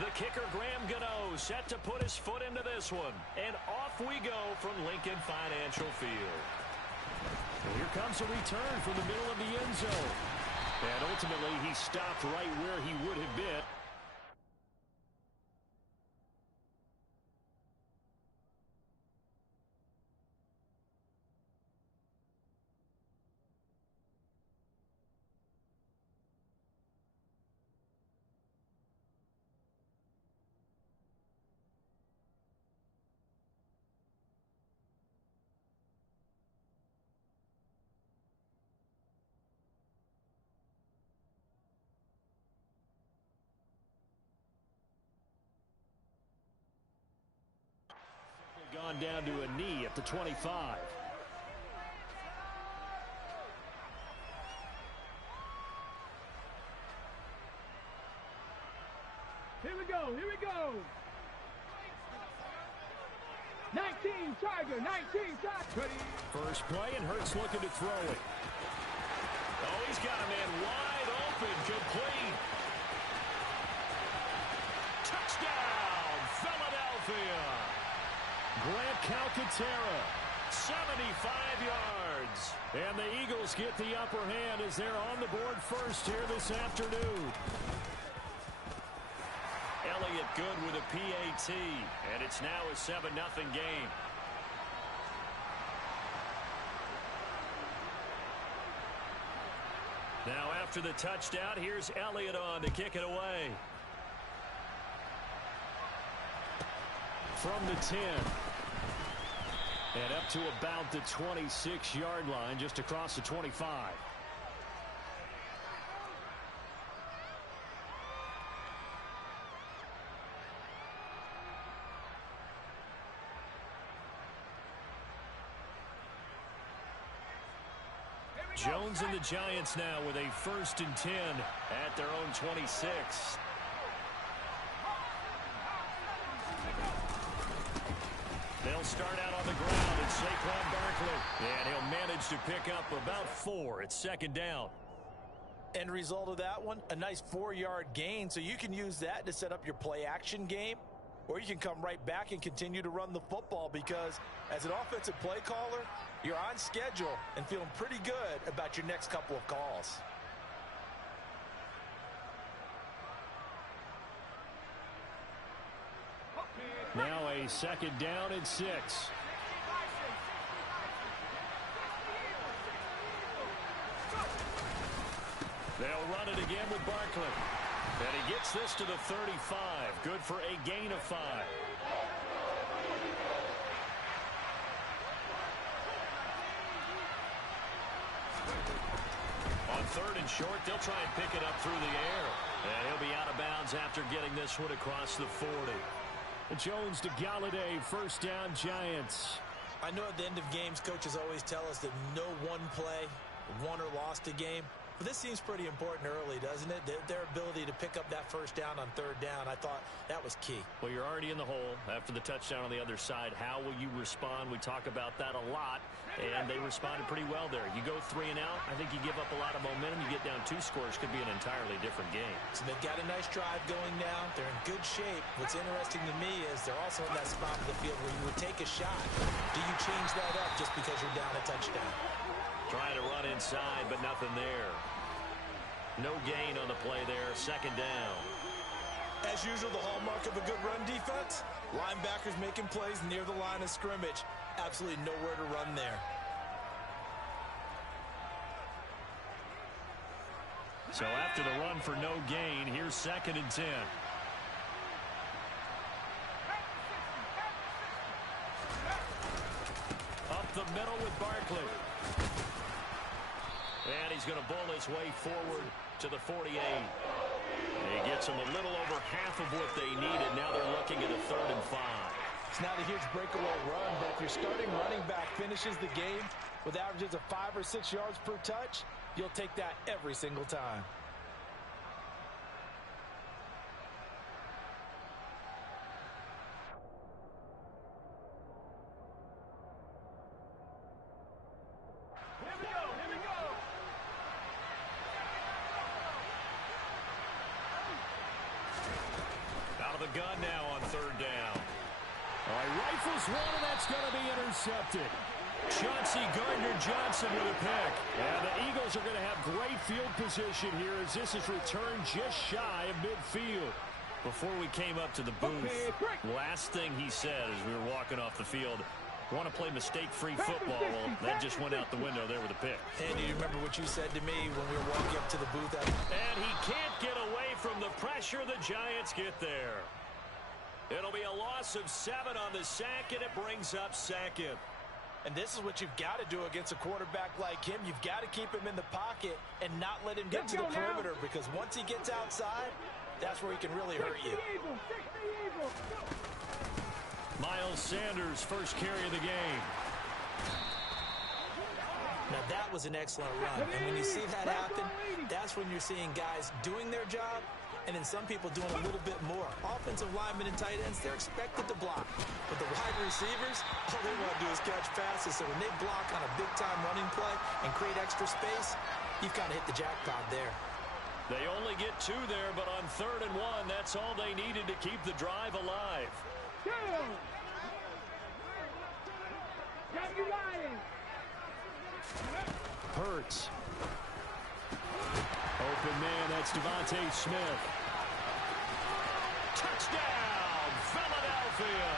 The kicker, Graham Gano, set to put his foot into this one. And off we go from Lincoln Financial Field. Well, here comes a return from the middle of the end zone. And ultimately, he stopped right where he would have been. Gone down to a knee at the 25. Here we go, here we go. 19 Tiger, 19 Tiger. First play, and Hurts looking to throw it. Oh, he's got a man wide open, complete. Touchdown, Philadelphia. Grant Calcaterra, 75 yards. And the Eagles get the upper hand as they're on the board first here this afternoon. Elliott good with a PAT, and it's now a 7-0 game. Now after the touchdown, here's Elliott on to kick it away. From the 10. And up to about the 26-yard line, just across the 25. Jones and the Giants now with a 1st and 10 at their own 26. They'll start out on the ground, and Saquon Barkley. And he'll manage to pick up about 4 at 2nd down. End result of that one, a nice 4-yard gain, so you can use that to set up your play-action game, or you can come right back and continue to run the football because as an offensive play caller, you're on schedule and feeling pretty good about your next couple of calls. Now a 2nd down and 6. They'll run it again with Barkley. And he gets this to the 35. Good for a gain of 5. On 3rd and short, they'll try and pick it up through the air. And he'll be out of bounds after getting this one across the 40. Jones to Galladay, 1st down, Giants. I know at the end of games, coaches always tell us that no one play won or lost a game. But this seems pretty important early, doesn't it? Their ability to pick up that 1st down on 3rd down, I thought that was key. Well, you're already in the hole after the touchdown on the other side. How will you respond? We talk about that a lot, and they responded pretty well there. You go 3 and out, I think you give up a lot of momentum. You get down 2 scores, could be an entirely different game. So they've got a nice drive going now. They're in good shape. What's interesting to me is they're also in that spot of the field where you would take a shot. Do you change that up just because you're down a touchdown? Trying to run inside, but nothing there. No gain on the play there, 2nd down. As usual, the hallmark of a good run defense, linebackers making plays near the line of scrimmage. Absolutely nowhere to run there. So after the run for no gain, here's 2nd and 10. Up the middle with Barkley. And he's going to bull his way forward to the 48. He gets them a little over half of what they needed. Now they're looking at a 3rd and 5. It's not a huge breakaway run, but if your starting running back finishes the game with averages of 5 or 6 yards per touch, you'll take that every single time. gun now on third down. All right, rifles one, and that's going to be intercepted. Chauncey Gardner-Johnson with a pick. And the Eagles are going to have great field position here as this is returned just shy of midfield. Before we came up to the booth, last thing he said as we were walking off the field, want to play mistake-free football. Well, that just went out the window there with a pick. And do you remember what you said to me when we were walking up to the booth? And he can't get away from the pressure the Giants get there. It'll be a loss of 7 on the sack, and it brings up second. And this is what you've got to do against a quarterback like him. You've got to keep him in the pocket and not let him get to the perimeter, because once he gets outside, that's where he can really hurt you. Miles Sanders, first carry of the game. Now that was an excellent run. And when you see that happen, that's when you're seeing guys doing their job and then some people doing a little bit more. Offensive linemen and tight ends, they're expected to block. But the wide receivers, all they want to do is catch passes. So when they block on a big-time running play and create extra space, you've kind of hit the jackpot there. They only get 2 there, but on 3rd and 1, that's all they needed to keep the drive alive. Hurts. Open man, that's Devontae Smith. Touchdown, Philadelphia.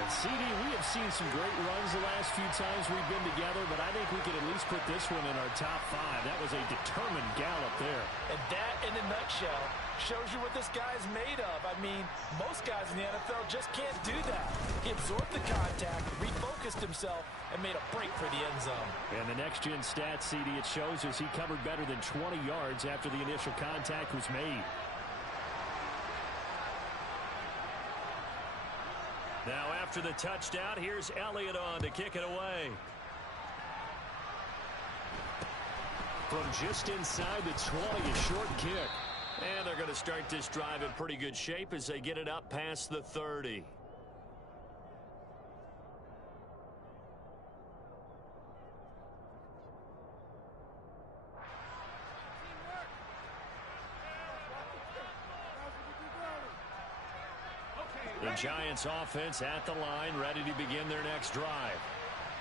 And CD, we have seen some great runs the last few times we've been together, but I think we could at least put this one in our top 5. That was a determined gallop there. And that, in a nutshell, shows you what this guy's made of. I mean, most guys in the NFL just can't do that. He absorbed the contact, refocused himself, and made a break for the end zone. And the next-gen stats, CD, it shows us he covered better than 20 yards after the initial contact was made. Now after the touchdown, here's Elliott on to kick it away. From just inside the 20, a short kick. And they're going to start this drive in pretty good shape as they get it up past the 30. The Giants offense at the line, ready to begin their next drive.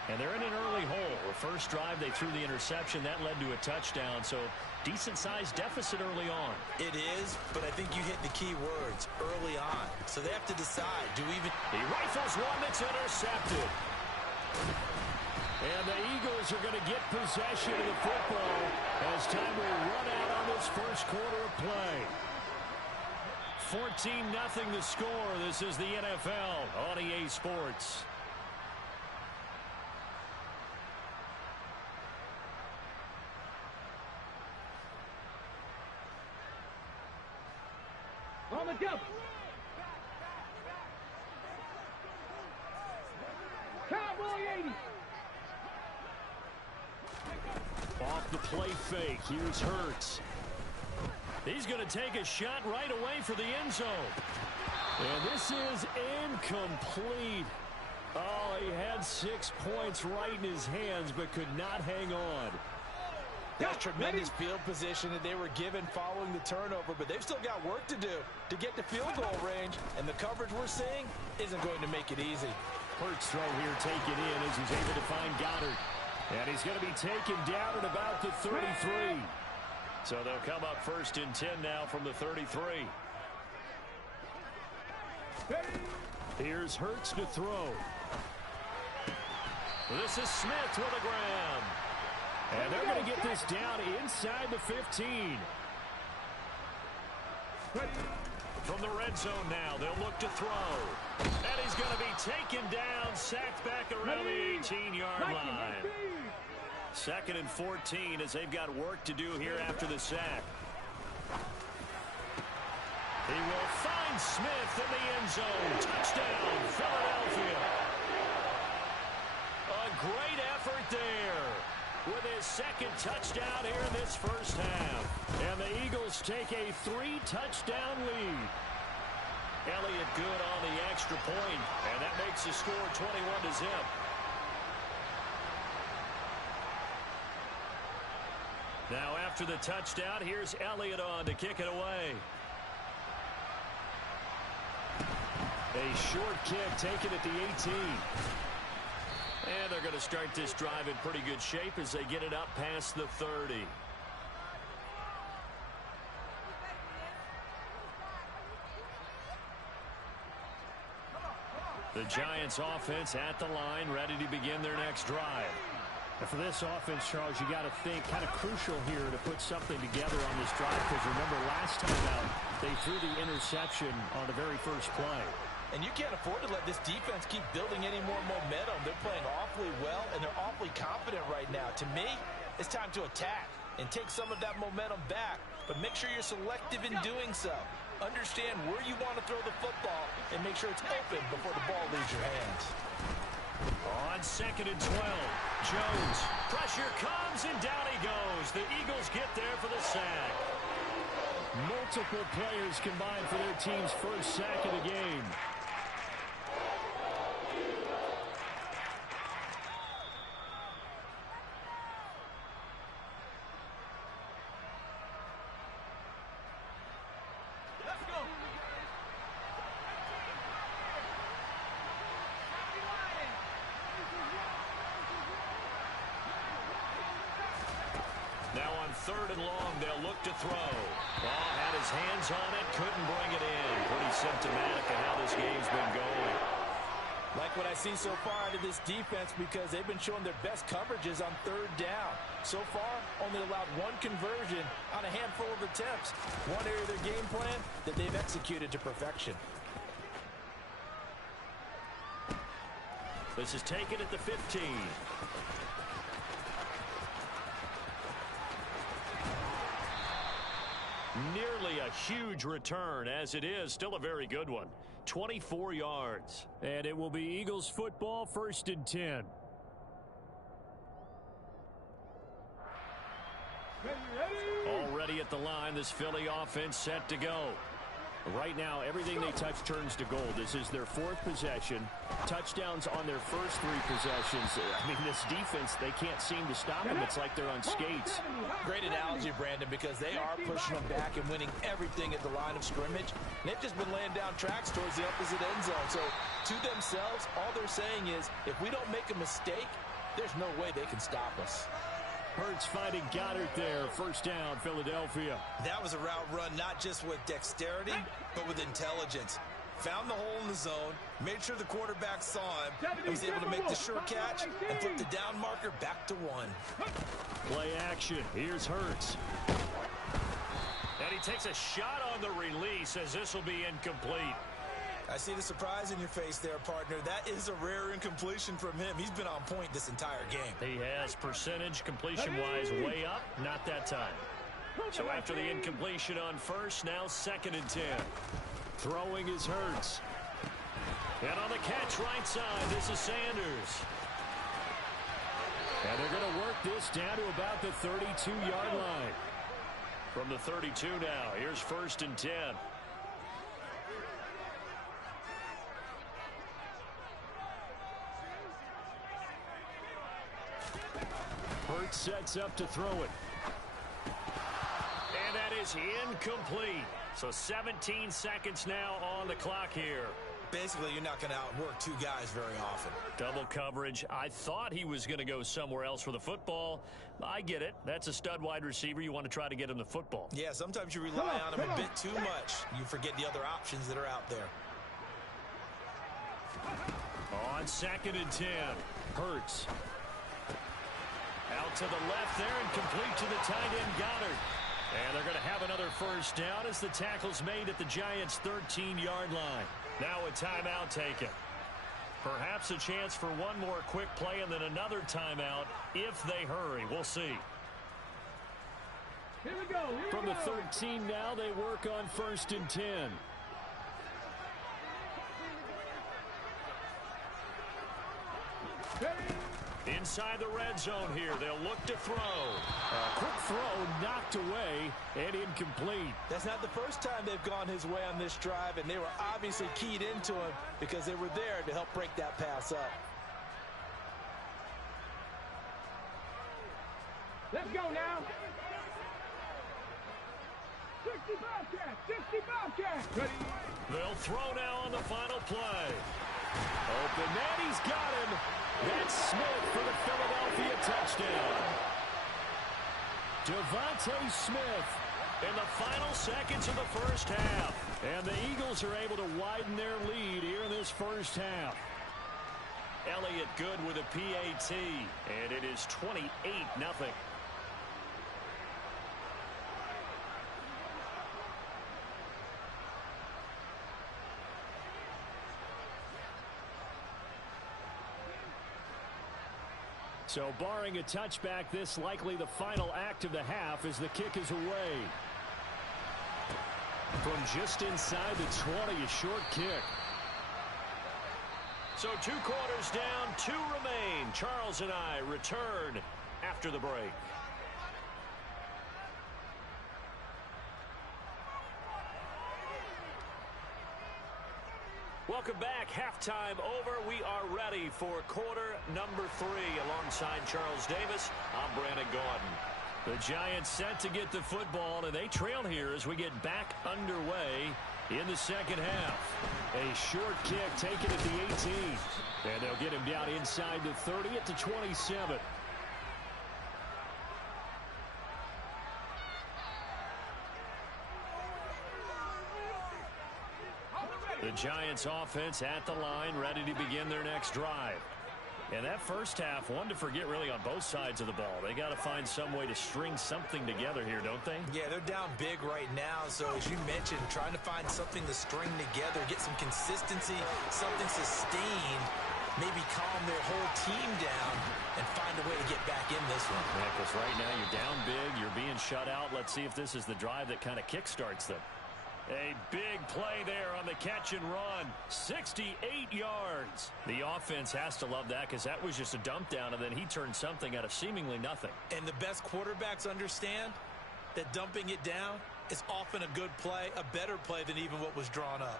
And they're in an early hole. The first drive, they threw the interception. That led to a touchdown, so decent-sized deficit early on. It is, but I think you hit the key words, early on. So they have to decide, do we even... He rifles one that's intercepted. And the Eagles are going to get possession of the football as time will run out on this first quarter of play. 14-0 the score. This is the NFL on EA Sports. On the jump. Cowboy 80. Off the play fake. Here's Hurts. He's going to take a shot right away for the end zone. And this is incomplete. Oh, he had 6 points right in his hands, but could not hang on. That's tremendous field position that they were given following the turnover, but they've still got work to do to get to field goal range, and the coverage we're seeing isn't going to make it easy. Hurts throw here taken in as he's able to find Goddard. And he's going to be taken down at about the 33. So they'll come up 1st and 10 now from the 33. Here's Hurts to throw. This is Smith with a grab. And they're going to get this down inside the 15. From the red zone now, they'll look to throw. And he's going to be taken down, sacked back around the 18-yard line. 2nd and 14 as they've got work to do here after the sack. He will find Smith in the end zone. Touchdown, Philadelphia. A great effort there with his 2nd touchdown here in this first half. And the Eagles take a 3-touchdown lead. Elliott good on the extra point, and that makes the score 21-0. Now after the touchdown, here's Elliott on to kick it away. A short kick taken at the 18. And they're going to start this drive in pretty good shape as they get it up past the 30. The Giants offense at the line, ready to begin their next drive. And for this offense, Charles, you got to think kind of crucial here to put something together on this drive, because remember last time out, they threw the interception on the very first play. And you can't afford to let this defense keep building any more momentum. They're playing awfully well, and they're awfully confident right now. To me, it's time to attack and take some of that momentum back, but make sure you're selective in doing so. Understand where you want to throw the football and make sure it's open before the ball leaves your hands. On 2nd and 12, Jones. Pressure comes, and down he goes. The Eagles get there for the sack. Multiple players combined for their team's first sack of the game. Now on 3rd and long, they'll look to throw. Ball had his hands on it, couldn't bring it in. Pretty symptomatic of how this game's been going. Like what I see so far out of this defense, because they've been showing their best coverages on 3rd down. So far, only allowed one conversion on a handful of attempts. One area of their game plan that they've executed to perfection. This is taken at the 15. Nearly a huge return, as it is still a very good one. 24 yards. And it will be Eagles football, 1st and 10. Already at the line, this Philly offense set to go. Right now, everything they touch turns to gold. This is their 4th possession. Touchdowns on their first 3 possessions. I mean, this defense, they can't seem to stop them. It's like they're on skates. Great analogy, Brandon, because they are pushing them back and winning everything at the line of scrimmage. And they've just been laying down tracks towards the opposite end zone. So, to themselves, all they're saying is, if we don't make a mistake, there's no way they can stop us. Hurts finding Goddard there. 1st down, Philadelphia. That was a route run not just with dexterity, but with intelligence. Found the hole in the zone, made sure the quarterback saw him, and was able to make the sure catch and flip the down marker back to 1. Play action. Here's Hurts. And he takes a shot on the release, as this will be incomplete. I see the surprise in your face there, partner. That is a rare incompletion from him. He's been on point this entire game. He has percentage completion-wise way up. Not that time. So after the incompletion on 1st, now 2nd and 10. Throwing is Hurts. And on the catch right side, this is Sanders. And they're going to work this down to about the 32-yard line. From the 32 now, here's 1st and 10. Hurts sets up to throw it. And that is incomplete. So 17 seconds now on the clock here. Basically, you're not going to outwork 2 guys very often. Double coverage. I thought he was going to go somewhere else for the football. I get it. That's a stud wide receiver. You want to try to get him the football. Yeah, sometimes you rely on him a bit too much. You forget the other options that are out there. On 2nd and 10. Hurts. Out to the left there and complete to the tight end Goddard. And they're going to have another 1st down as the tackle's made at the Giants' 13-yard line. Now a timeout taken. Perhaps a chance for one more quick play and then another timeout if they hurry. We'll see. Here we go. From the 13 now, they work on 1st and 10. Inside the red zone here. They'll look to throw. A quick throw knocked away and incomplete. That's not the first time they've gone his way on this drive, and they were obviously keyed into him because they were there to help break that pass up. Let's go now. Bobcat! 60 Bobcat! Ready? They'll throw now on the final play. Open man, he's got him. That's Smith for the Philadelphia touchdown. Devontae Smith in the final seconds of the first half. And the Eagles are able to widen their lead here in this first half. Elliott good with a PAT, and it is 28-0. So barring a touchback, this likely the final act of the half as the kick is away. From just inside the 20, a short kick. So 2 quarters down, 2 remain. Charles and I return after the break. Welcome back. Halftime over. We are ready for quarter number 3. Alongside Charles Davis, I'm Brandon Gaudin. The Giants set to get the football, and they trail here as we get back underway in the second half. A short kick taken at the 18. And they'll get him down inside the 30 at the 27. The Giants offense at the line, ready to begin their next drive. And that first half, one to forget really on both sides of the ball. They got to find some way to string something together here, don't they? Yeah, they're down big right now. So as you mentioned, trying to find something to string together, get some consistency, something sustained, maybe calm their whole team down and find a way to get back in this one. Yeah, because right now you're down big, you're being shut out. Let's see if this is the drive that kind of kickstarts them. A big play there on the catch and run. 68 yards. The offense has to love that because that was just a dump down, and then he turned something out of seemingly nothing. And the best quarterbacks understand that dumping it down is often a good play, a better play than even what was drawn up.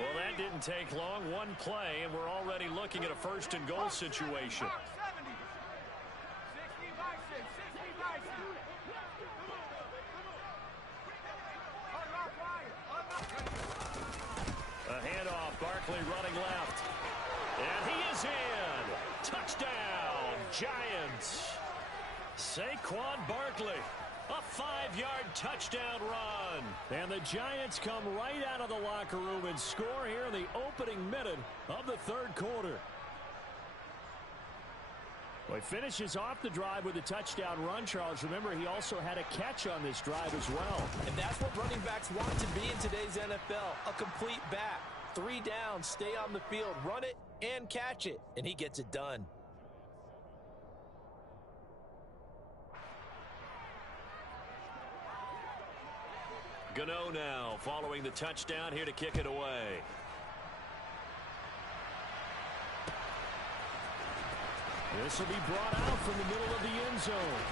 Well, that didn't take long. One play, and we're already looking at a first and goal situation. A handoff, Barkley running left. And he is in. Touchdown, Giants. Saquon Barkley, a 5-yard touchdown run. And the Giants come right out of the locker room and score here in the opening minute of the third quarter. Well, he finishes off the drive with a touchdown run, Charles. Remember, he also had a catch on this drive as well. And that's what running backs want to be in today's NFL, a complete back. 3 down, stay on the field, run it, and catch it. And he gets it done. Gano now following the touchdown here to kick it away. This will be brought out from the middle of the end zone.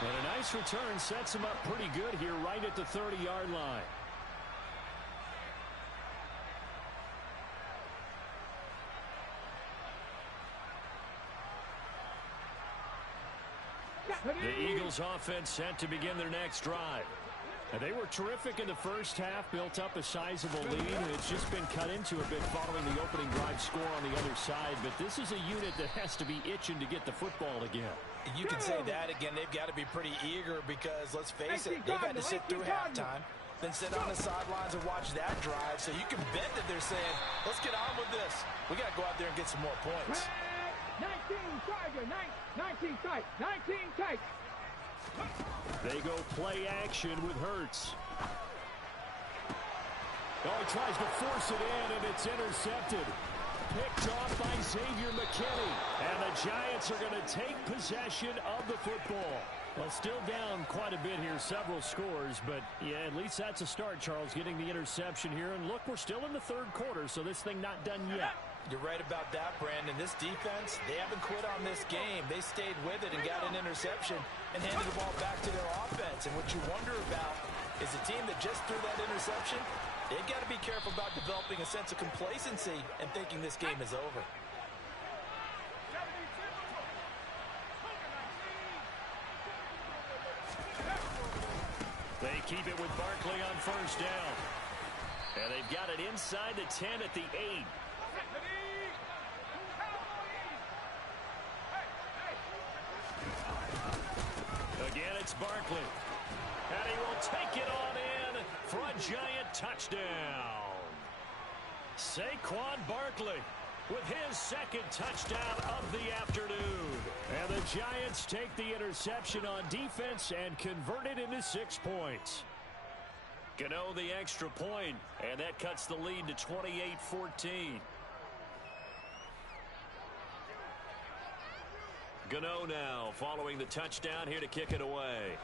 And a nice return sets him up pretty good here right at the 30-yard line. The Eagles offense set to begin their next drive. And they were terrific in the first half, built up a sizable lead, and it's just been cut into a bit following the opening drive score on the other side. But this is a unit that has to be itching to get the football again. You can say that again. They've got to be pretty eager because, let's face it, they've had to sit through halftime, then sit on the sidelines and watch that drive. So you can bet that they're saying, let's get on with this. We got to go out there and get some more points. 19 Tiger, 19 tight, 19 tight. They go play action with Hurts. Oh, he tries to force it in, and it's intercepted. Picked off by Xavier McKinney. And the Giants are going to take possession of the football. Well, still down quite a bit here, several scores, but yeah, at least that's a start, Charles, getting the interception here. And look, we're still in the third quarter, so this thing not done yet. You're right about that, Brandon. This defense, they haven't quit on this game. They stayed with it and got an interception and handed the ball back to their offense. And what you wonder about is a team that just threw that interception, they've got to be careful about developing a sense of complacency and thinking this game is over. They They keep it with Barkley on first down. And they've got it inside the 10 at the 8. Again, it's Barkley. And he will take it on in for a giant touchdown. Saquon Barkley with his second touchdown of the afternoon. And the Giants take the interception on defense and convert it into 6 points. Gano the extra point, and that cuts the lead to 28-14. Gano now following the touchdown here to kick it away.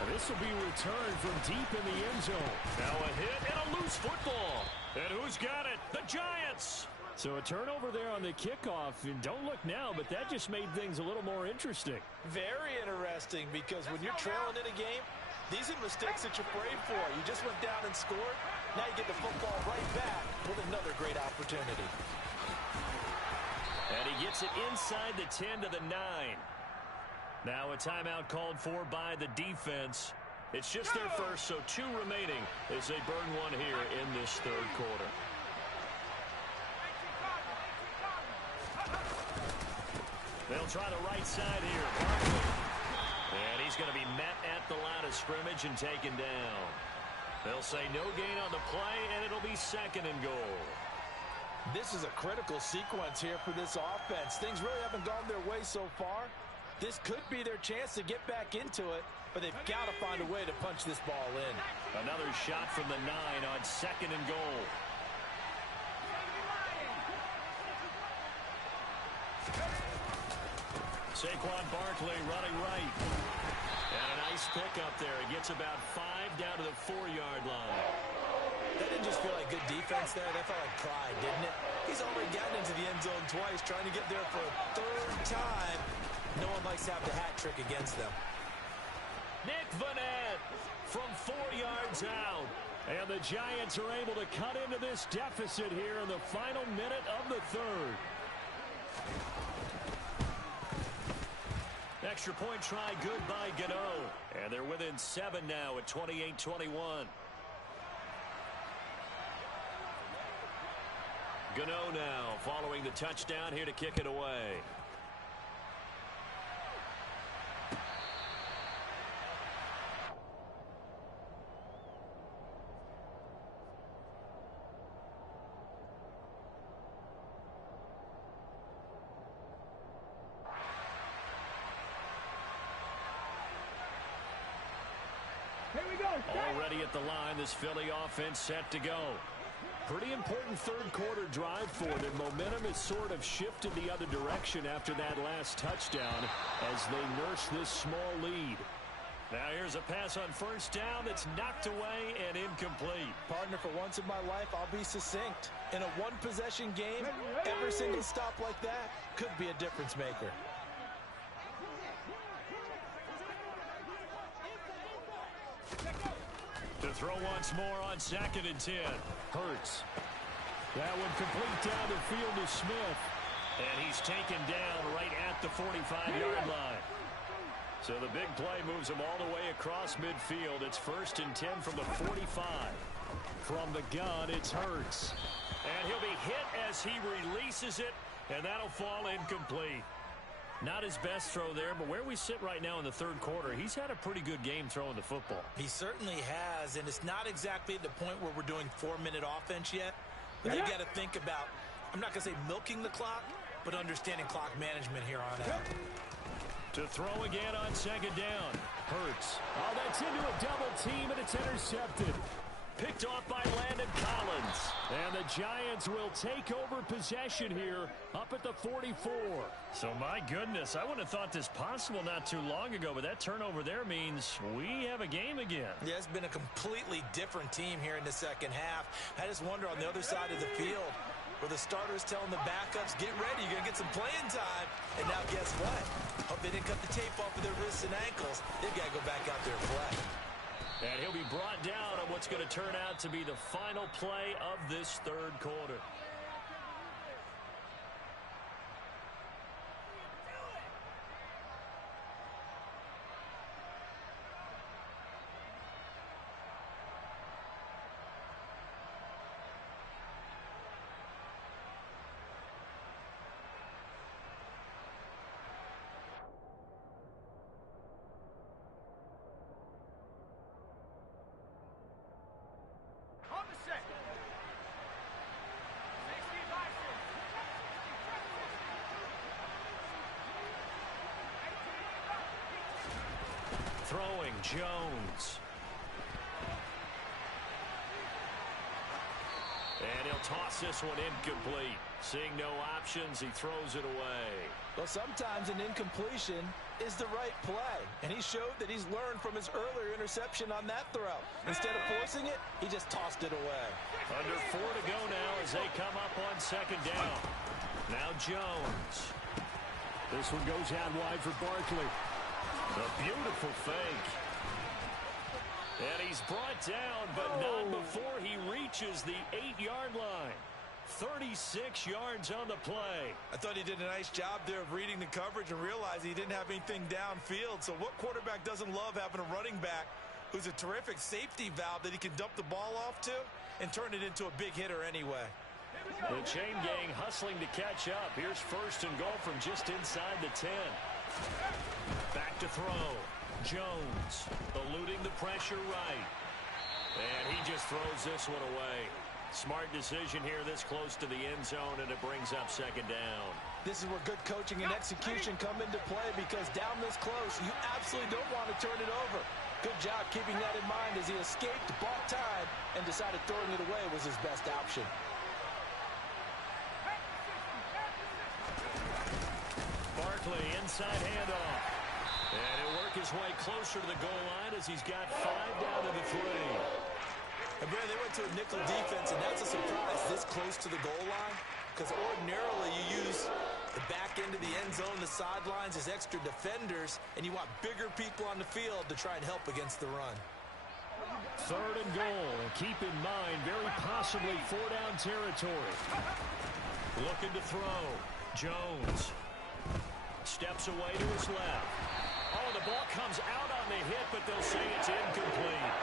And this will be returned from deep in the end zone. Now a hit and a loose football. And who's got it? The Giants. So a turnover there on the kickoff. And don't look now, but that just made things a little more interesting. Very interesting, because when you're trailing in a game, these are mistakes that you're afraid for. You just went down and scored. Now you get the football right back with another great opportunity. And he gets it inside the 10 to the 9. Now a timeout called for by the defense. It's just their first, so 2 remaining as they burn one here in this third quarter. They'll try the right side here. Barkley. And he's going to be met at the line of scrimmage and taken down. They'll say no gain on the play, and it'll be 2nd and goal. This is a critical sequence here for this offense. Things really haven't gone their way so far. This could be their chance to get back into it, but they've got to find a way to punch this ball in. Another shot from the 9 on 2nd and goal. Saquon Barkley running right. And a nice pick up there. He gets about 5 down to the 4-yard line. That didn't just feel like good defense there. That felt like pride, didn't it? He's already gotten into the end zone twice, trying to get there for a 3rd time. No one likes to have the hat trick against them. Nick Vanette from 4 yards out. And the Giants are able to cut into this deficit here in the final minute of the 3rd. Extra point try good by Gano. And they're within 7 now at 28-21. Gano now following the touchdown here to kick it away. Here we go. Already at the line, this Philly offense set to go. Pretty important third quarter drive for them. Momentum has sort of shifted the other direction after that last touchdown as they nurse this small lead. Now here's a pass on first down that's knocked away and incomplete. Partner, for once in my life, I'll be succinct. In a one-possession game, every single stop like that could be a difference maker. To throw once more on 2nd and 10. Hurts. That one complete down the field to Smith. And he's taken down right at the 45-yard line. So the big play moves him all the way across midfield. It's 1st and 10 from the 45. From the gun, it's Hurts. And he'll be hit as he releases it, and that'll fall incomplete. Not his best throw there, but where we sit right now in the third quarter, he's had a pretty good game throwing the football. He certainly has, and it's not exactly at the point where we're doing 4-minute offense yet. But they've got to think about, I'm not going to say milking the clock, but understanding clock management here on out. To throw again on 2nd down. Hurts. Oh, that's into a double team, and it's intercepted. Picked off by Landon Collins. And the Giants will take over possession here up at the 44. So, my goodness, I wouldn't have thought this possible not too long ago, but that turnover there means we have a game again. Yeah, it's been a completely different team here in the second half. I just wonder on the other side of the field where the starters telling the backups, get ready, you're going to get some playing time. And now guess what? Hope they didn't cut the tape off of their wrists and ankles. They've got to go back out there and play. And he'll be brought down on what's going to turn out to be the final play of this third quarter. Throwing, Jones. And he'll toss this one incomplete. Seeing no options, he throws it away. Well, sometimes an incompletion is the right play. And he showed that he's learned from his earlier interception on that throw. Instead of forcing it, he just tossed it away. Under 4 to go now as they come up on second down. Now Jones. This one goes out wide for Barkley. A beautiful fake. And he's brought down, but not before he reaches the 8-yard line. 36 yards on the play. I thought he did a nice job there of reading the coverage and realized he didn't have anything downfield. So what quarterback doesn't love having a running back who's a terrific safety valve that he can dump the ball off to and turn it into a big hitter anyway? The chain gang hustling to catch up. Here's first and goal from just inside the 10. Back to throw. Jones eluding the pressure right. And he just throws this one away. Smart decision here this close to the end zone, and it brings up second down. This is where good coaching and execution come into play, because down this close, you absolutely don't want to turn it over. Good job keeping that in mind as he escaped, bought time, and decided throwing it away was his best option. Barkley, inside handoff. And he'll work his way closer to the goal line as he's got 5 down to the 3. And Brad, they went to a nickel defense, and that's a surprise this close to the goal line, because ordinarily you use the back end of the end zone, the sidelines as extra defenders, and you want bigger people on the field to try and help against the run. 3rd and goal, and keep in mind, very possibly 4-down territory. Looking to throw. Jones steps away to his left. Oh, the ball comes out on the hit, but they'll say it's incomplete.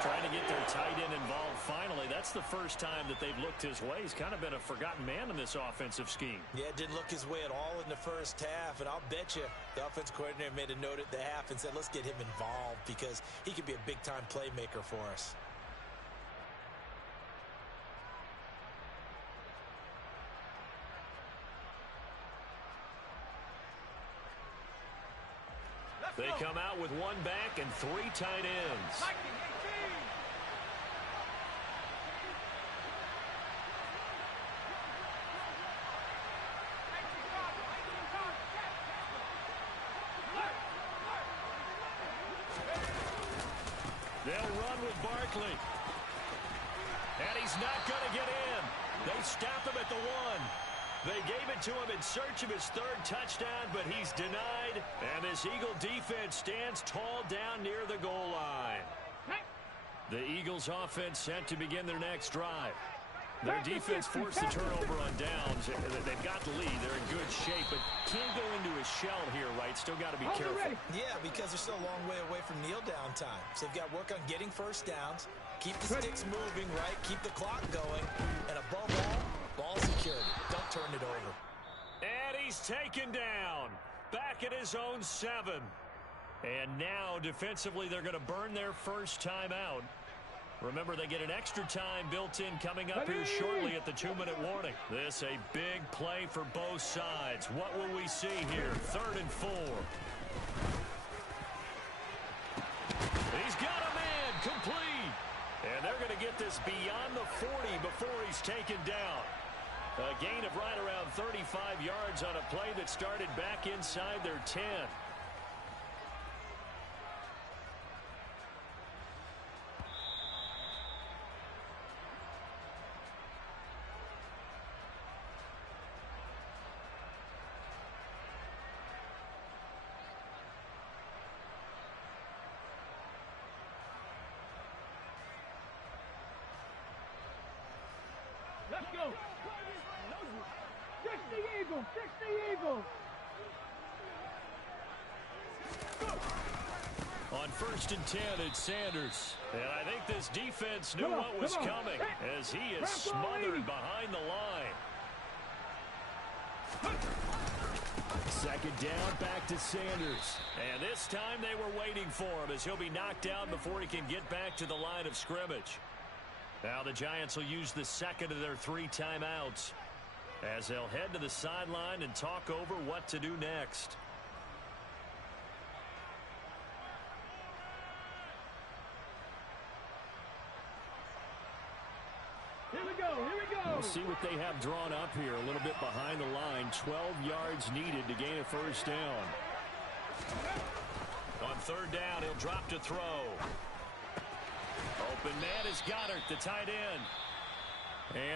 Trying to get their tight end involved finally. That's the first time that they've looked his way. He's kind of been a forgotten man in this offensive scheme. Yeah, didn't look his way at all in the first half, and I'll bet you the offensive coordinator made a note at the half and said, let's get him involved because he could be a big-time playmaker for us. They come out with 1 back and 3 tight ends. They'll run with Barkley. And he's not going to get in. They stop him at the 1. They gave it to him in search of his 3rd touchdown, but he's denied. And this Eagle defense stands tall down near the goal line. The Eagles offense set to begin their next drive. Their defense forced the turnover on downs. They've got the lead. They're in good shape, but can't go into a shell here, right? Still got to be careful. Yeah, because they're still a long way away from kneel down time. So they've got to work on getting first downs, keep the sticks moving, right? Keep the clock going, and above all, ball security. Don't turn it over. And he's taken down. Back at his own 7. And now, defensively, they're going to burn their first time out. Remember, they get an extra time built in coming up here shortly at the 2-minute warning. This a big play for both sides. What will we see here? 3rd and 4. He's got a man complete. And they're going to get this beyond the 40 before he's taken down. A gain of right around 35 yards on a play that started back inside their 10. Let's go. 60 Eagles, 60 Eagles. On 1st and 10, it's Sanders. And I think this defense knew what was coming as he is smothered behind the line. 2nd down, back to Sanders. And this time they were waiting for him as he'll be knocked down before he can get back to the line of scrimmage. Now the Giants will use the 2nd of their 3 timeouts as they'll head to the sideline and talk over what to do next. We'll see what they have drawn up here. A little bit behind the line. 12 yards needed to gain a first down. On third down, he'll drop to throw. Open man is Goddard, the tight end.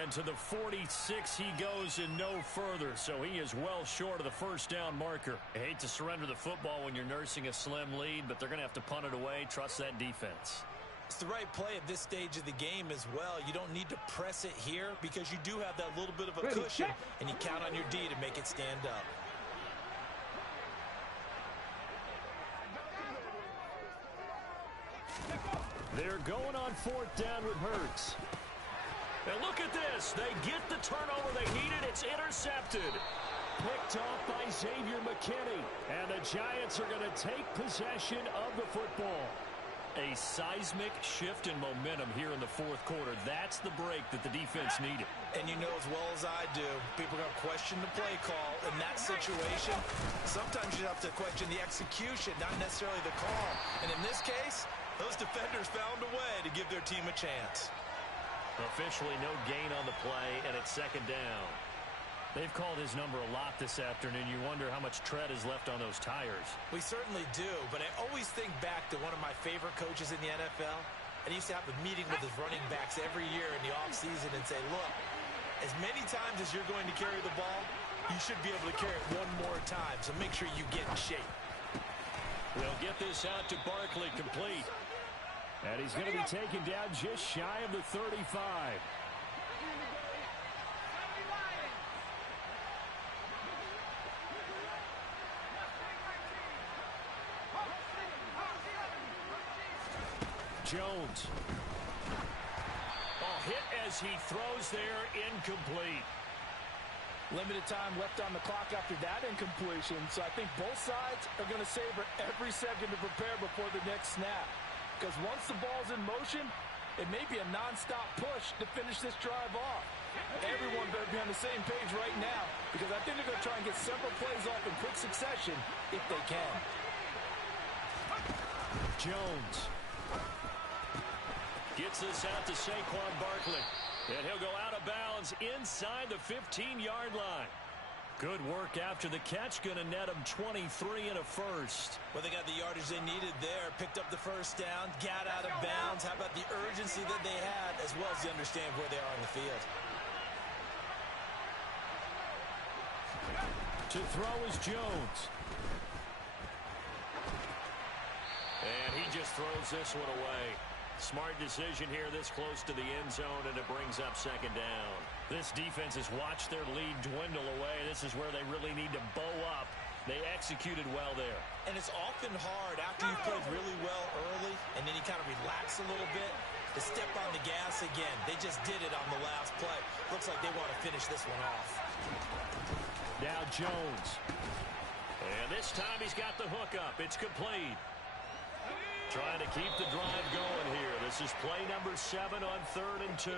And to the 46 he goes and no further, so he is well short of the first down marker. I hate to surrender the football when you're nursing a slim lead, but they're going to have to punt it away. Trust that defense. It's the right play at this stage of the game as well. You don't need to press it here because you do have that little bit of a cushion, and you count on your D to make it stand up. They're going on fourth down with Hurts. And look at this. They get the turnover they needed. It's intercepted. Picked off by Xavier McKinney. And the Giants are going to take possession of the football. A seismic shift in momentum here in the fourth quarter. That's the break that the defense needed. And you know as well as I do, people are going to question the play call in that situation. Sometimes you have to question the execution, not necessarily the call. And in this case, those defenders found a way to give their team a chance. Officially no gain on the play, and it's second down. They've called his number a lot this afternoon. You wonder how much tread is left on those tires. We certainly do, but I always think back to one of my favorite coaches in the NFL. And he used to have a meeting with his running backs every year in the offseason and say, look, as many times as you're going to carry the ball, you should be able to carry it one more time, so make sure you get in shape. They'll get this out to Barkley, complete. And he's going to be taken down just shy of the 35. Jones. Oh, hit as he throws there, incomplete. Limited time left on the clock after that incompletion, so I think both sides are going to savor every second to prepare before the next snap. Because once the ball's in motion, it may be a non-stop push to finish this drive off. Everyone better be on the same page right now, because I think they're going to try and get several plays off in quick succession if they can. Jones. Gets this out to Saquon Barkley. And he'll go out of bounds inside the 15-yard line. Good work after the catch. Going to net them 23 and a first. Well, they got the yardage they needed there. Picked up the first down. Got out of bounds. How about the urgency that they had, as well as they understand where they are on the field. To throw is Jones. And he just throws this one away. Smart decision here this close to the end zone, and it brings up second down. This defense has watched their lead dwindle away. This is where they really need to bow up. They executed well there. And it's often hard after you've played really well early, and then you kind of relax a little bit, to step on the gas again. They just did it on the last play. Looks like they want to finish this one off. Now Jones. And this time he's got the hook up. It's complete. Trying to keep the drive going here. This is play number 7 on 3rd and 2.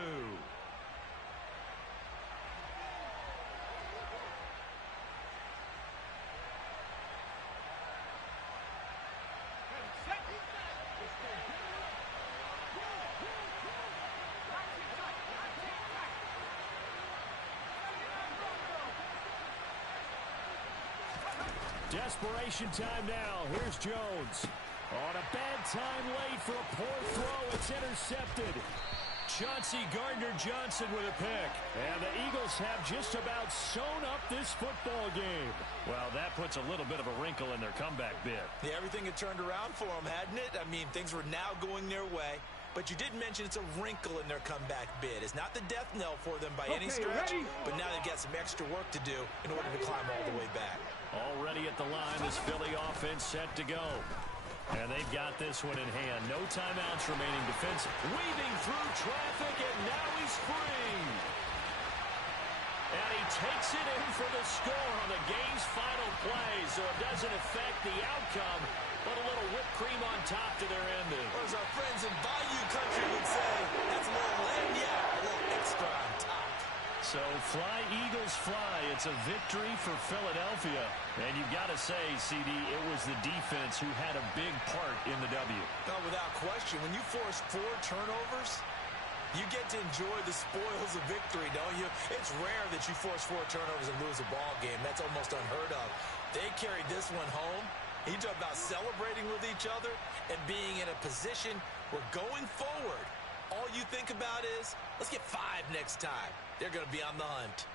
Desperation time now. Here's Jones. On a bad time late for a poor throw. It's intercepted. Chauncey Gardner-Johnson with a pick. And the Eagles have just about sewn up this football game. Well, that puts a little bit of a wrinkle in their comeback bid. Yeah, everything had turned around for them, hadn't it? I mean, things were now going their way. But you did mention it's a wrinkle in their comeback bid. It's not the death knell for them by any stretch, but now they've got some extra work to do in order to climb all the way back. Already at the line, this Philly offense set to go. And they've got this one in hand. No timeouts remaining defensive. Weaving through traffic, and now he's free. And he takes it in for the score on the game's final play, so it doesn't affect the outcome, but a little whipped cream on top to their ending. Or as our friends in Bayou Country would say, that's a little lagniappe, a little extra on top. So fly, Eagles, fly. It's a victory for Philadelphia. And you've got to say, CD, it was the defense who had a big part in the W. No, without question. When you force 4 turnovers, You get to enjoy the spoils of victory, don't you? It's rare that you force 4 turnovers and lose a ball game. That's almost unheard of. They carried this one home. You talk about celebrating with each other and being in a position where going forward, all you think about is, let's get 5 next time. They're going to be on the hunt.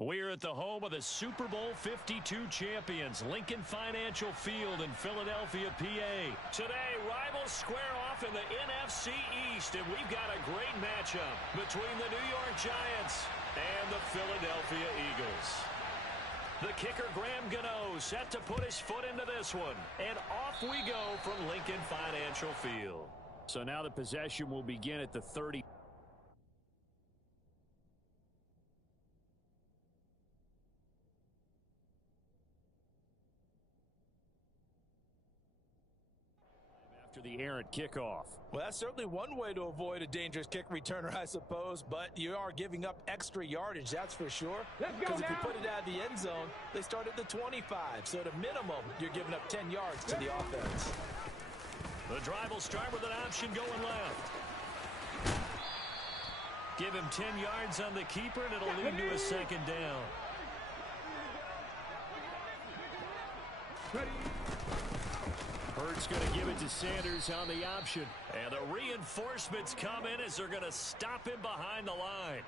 We're at the home of the Super Bowl 52 champions, Lincoln Financial Field in Philadelphia, PA. Today, rivals square off in the NFC East, and we've got a great matchup between the New York Giants and the Philadelphia Eagles. The kicker, Graham Gano, set to put his foot into this one, and off we go from Lincoln Financial Field. So now the possession will begin at the 30. After the errant kickoff. Well, that's certainly one way to avoid a dangerous kick returner, I suppose, but you are giving up extra yardage, that's for sure. Because if you put it out of the end zone, they start at the 25, so at a minimum, you're giving up 10 yards to the offense. The drive will start with an option going left. Give him 10 yards on the keeper, and it'll lead to a second down. Hurts going to give it to Sanders on the option. And the reinforcements come in as they're going to stop him behind the line.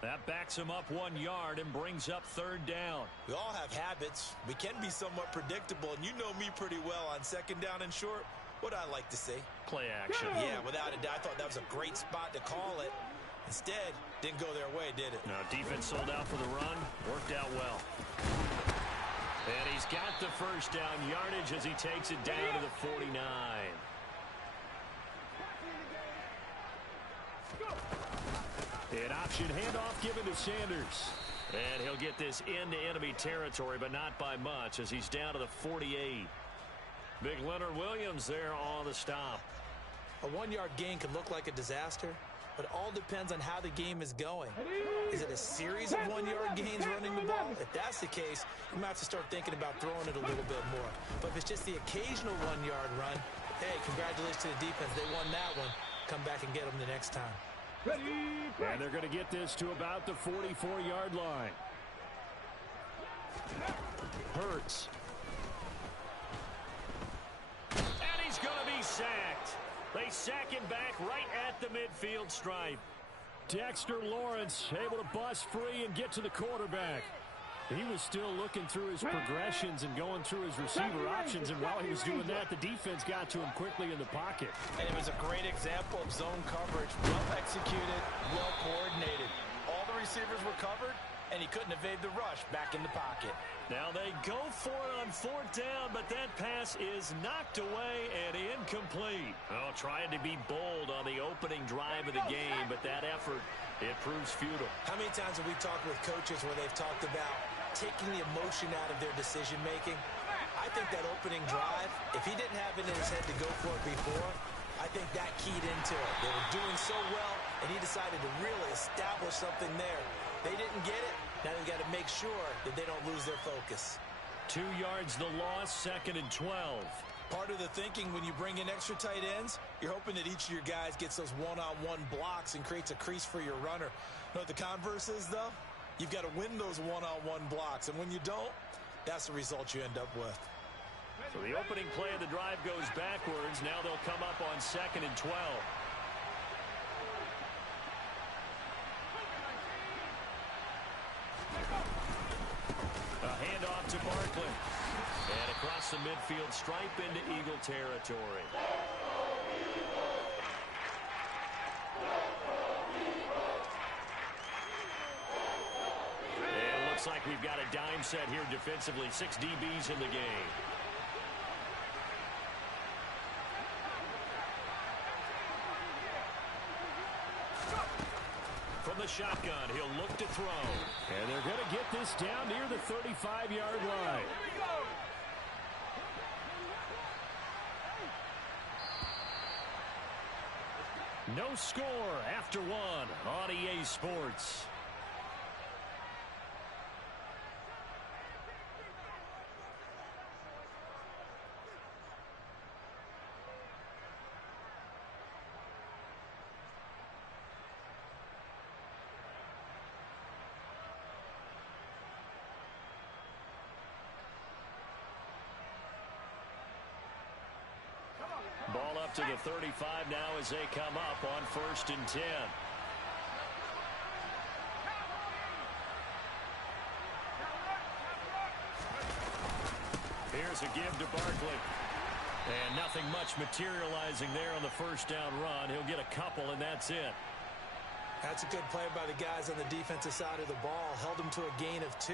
That backs him up 1 yard and brings up third down. We all have habits. We can be somewhat predictable, and you know me pretty well on second down and short. What I like to say? Play action. Yeah, without a doubt. I thought that was a great spot to call it. Instead, didn't go their way, did it? No, defense sold out for the run. Worked out well. And he's got the first down yardage as he takes it down to the 49. An option handoff given to Sanders. And he'll get this into enemy territory, but not by much as he's down to the 48. Big Leonard Williams there on the stop. A 1 yard gain can look like a disaster, but it all depends on how the game is going. Is it a series of 1 yard gains running the ball? If that's the case, you might have to start thinking about throwing it a little bit more. But if it's just the occasional 1 yard run, hey, congratulations to the defense. They won that one. Come back and get them the next time. And they're going to get this to about the 44-yard line. Hurts. And he's going to be sacked. They sack him back right at the midfield stripe. Dexter Lawrence able to bust free and get to the quarterback. He was still looking through his progressions and going through his receiver options, and while he was doing that, the defense got to him quickly in the pocket. And it was a great example of zone coverage. Well executed, well coordinated. All the receivers were covered, and he couldn't evade the rush back in the pocket. Now they go for it on fourth down, but that pass is knocked away and incomplete. Oh, trying to be bold on the opening drive of the game, but that effort, it proves futile. How many times have we talked with coaches where they've talked about taking the emotion out of their decision-making? I think that opening drive, if he didn't have it in his head to go for it before, I think that keyed into it. They were doing so well, and he decided to really establish something there. They didn't get it. Now they've got to make sure that they don't lose their focus. 2 yards the loss, 2nd and 12. Part of the thinking when you bring in extra tight ends, you're hoping that each of your guys gets those one-on-one blocks and creates a crease for your runner. You know what the converse is, though? You've got to win those one-on-one blocks, and when you don't, that's the result you end up with. So the opening play of the drive goes backwards. Now they'll come up on 2nd and 12. A handoff to Barkley. And across the midfield stripe into Eagle territory. And it looks like we've got a dime set here defensively. 6 DBs in the game. From the shotgun, he'll look to throw. And they're going to get this down near the 35-yard line. No score after one on EA Sports. Ball up to the 35 now as they come up on 1st and 10. As a give to Barkley. And nothing much materializing there on the first down run. He'll get a couple, and that's it. That's a good play by the guys on the defensive side of the ball. Held him to a gain of 2.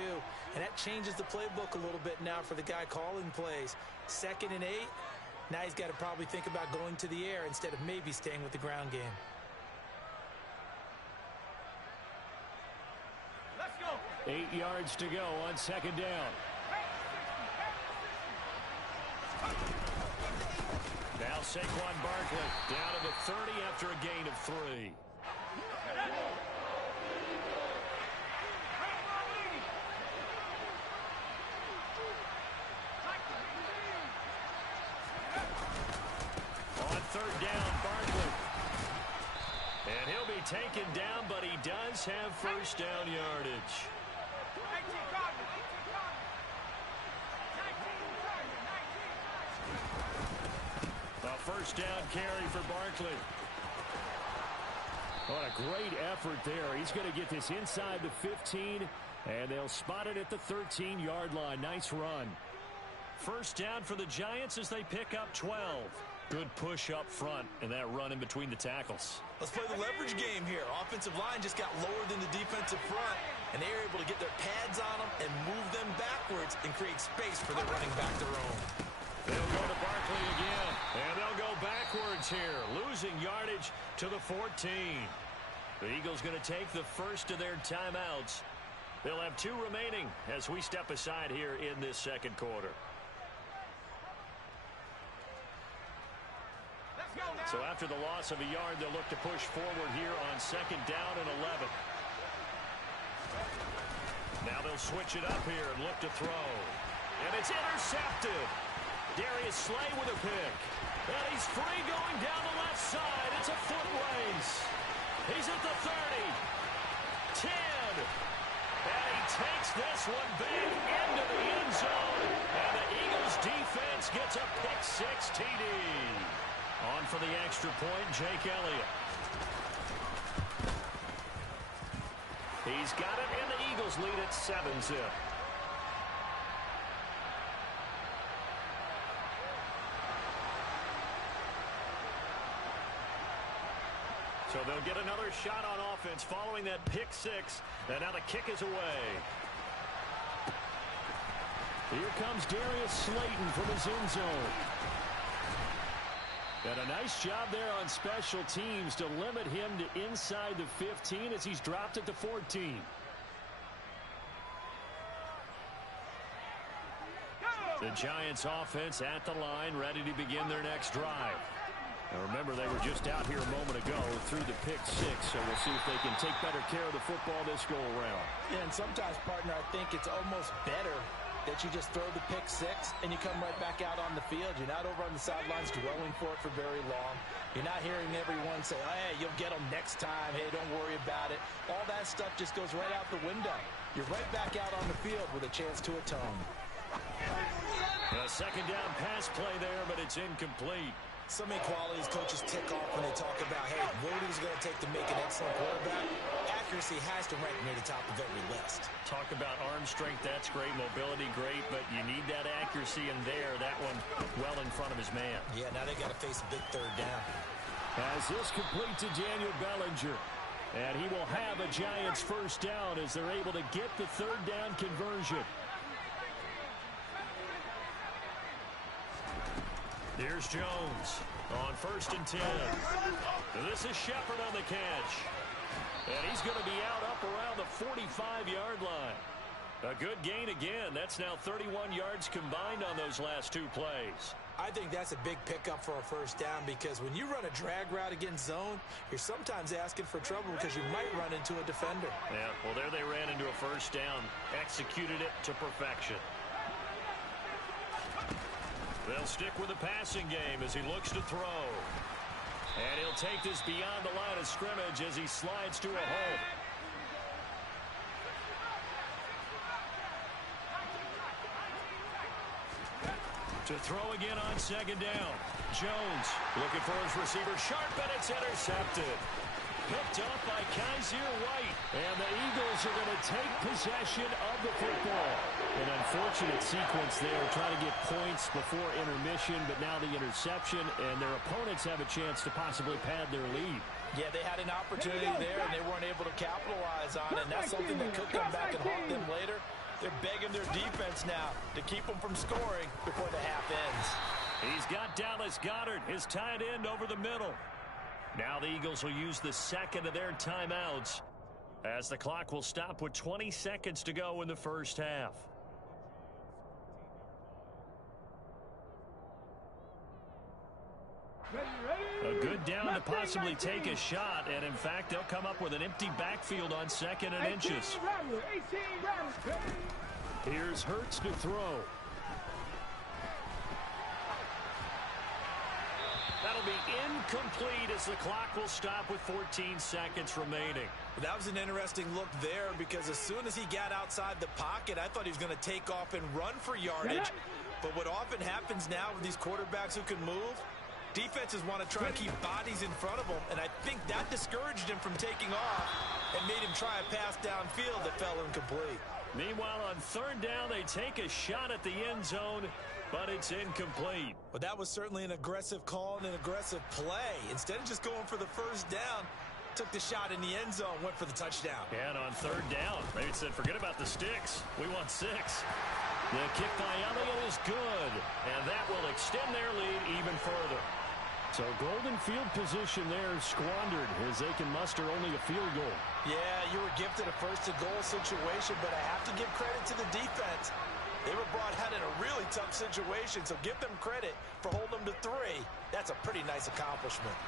And that changes the playbook a little bit now for the guy calling plays. 2nd and 8. Now he's got to probably think about going to the air instead of maybe staying with the ground game. Let's go. 8 yards to go on 2nd down. Now Saquon Barkley down to the 30 after a gain of 3. On 3rd down, Barkley. And he'll be taken down, but he does have first down yardage. 18 Cardinals. 19 Cardinals. 19. A first down carry for Barkley. What a great effort there. He's going to get this inside the 15, and they'll spot it at the 13-yard line. Nice run. First down for the Giants as they pick up 12. Good push up front and that run in between the tackles. Let's play the leverage game here. Offensive line just got lower than the defensive front, and they were able to get their pads on them and move them backwards and create space for their running back to roam. They'll go to Barkley again, and they'll go backwards here, losing yardage to the 14. The Eagles going to take the first of their timeouts. They'll have 2 remaining as we step aside here in this second quarter. So after the loss of a yard, they'll look to push forward here on 2nd down and 11. Now they'll switch it up here and look to throw. And it's intercepted. Darius Slay with a pick. And he's free going down the left side. It's a foot race. He's at the 30. 10. And he takes this one back into the end zone. And the Eagles defense gets a pick-6 TD. On for the extra point, Jake Elliott. He's got it, and the Eagles lead at 7-zip. So they'll get another shot on offense following that pick-6, and now the kick is away. Here comes Darius Slayton from his end zone. And a nice job there on special teams to limit him to inside the 15 as he's dropped at the 14. The Giants offense at the line, ready to begin their next drive. Now remember, they were just out here a moment ago through the pick-6, so we'll see if they can take better care of the football this go-around. Yeah, and sometimes, partner, I think it's almost better that you just throw the pick-6 and you come right back out on the field. You're not over on the sidelines dwelling for it for very long. You're not hearing everyone say, oh, hey, you'll get them next time. Hey, don't worry about it. All that stuff just goes right out the window. You're right back out on the field with a chance to atone. A second down pass play there, but it's incomplete. So many qualities coaches tick off when they talk about, hey, what is it going to take to make an excellent quarterback? Accuracy has to rank near the top of every list. Talk about arm strength, that's great. Mobility, great, but you need that accuracy in there. That one well in front of his man. Yeah, now they got to face a big 3rd down. As this complete to Daniel Bellinger. And he will have a Giants first down as they're able to get the 3rd down conversion. Here's Jones on 1st and 10. This is Shepard on the catch. And he's going to be out up around the 45-yard line. A good gain again. That's now 31 yards combined on those last 2 plays. I think that's a big pickup for a first down because when you run a drag route against zone, you're sometimes asking for trouble because you might run into a defender. Yeah, well, there they ran into a first down. Executed it to perfection. They'll stick with the passing game as he looks to throw. And he'll take this beyond the line of scrimmage as he slides to a hole. To throw again on 2nd down. Jones looking for his receiver. Sharp, and it's intercepted. Picked up by Kaiser White. And the Eagles are going to take possession of the football. An unfortunate sequence there, trying to get points before intermission, but now the interception, and their opponents have a chance to possibly pad their lead. Yeah, they had an opportunity there, and they weren't able to capitalize on it, and that's something that could come back and haunt them later. They're begging their defense now to keep them from scoring before the half ends. He's got Dallas Goedert, his tight end, over the middle. Now the Eagles will use the second of their timeouts as the clock will stop with 20 seconds to go in the first half. A good down to possibly take a shot, and in fact, they'll come up with an empty backfield on second and inches. Here's Hurts to throw. That'll be incomplete as the clock will stop with 14 seconds remaining. That was an interesting look there because as soon as he got outside the pocket, I thought he was going to take off and run for yardage. But what often happens now with these quarterbacks who can move, defenses want to try and keep bodies in front of them, and I think that discouraged him from taking off and made him try a pass downfield that fell incomplete. Meanwhile, on third down, they take a shot at the end zone, but it's incomplete. But that was certainly an aggressive call and an aggressive play. Instead of just going for the first down, took the shot in the end zone, went for the touchdown. And on third down, they said, forget about the sticks. We want 6. The kick by Elliott is good, and that will extend their lead even further. So golden field position there squandered as they can muster only a field goal. Yeah, you were gifted a first-and-goal situation, but I have to give credit to the defense. They were brought out in a really tough situation, so give them credit for holding them to 3. That's a pretty nice accomplishment.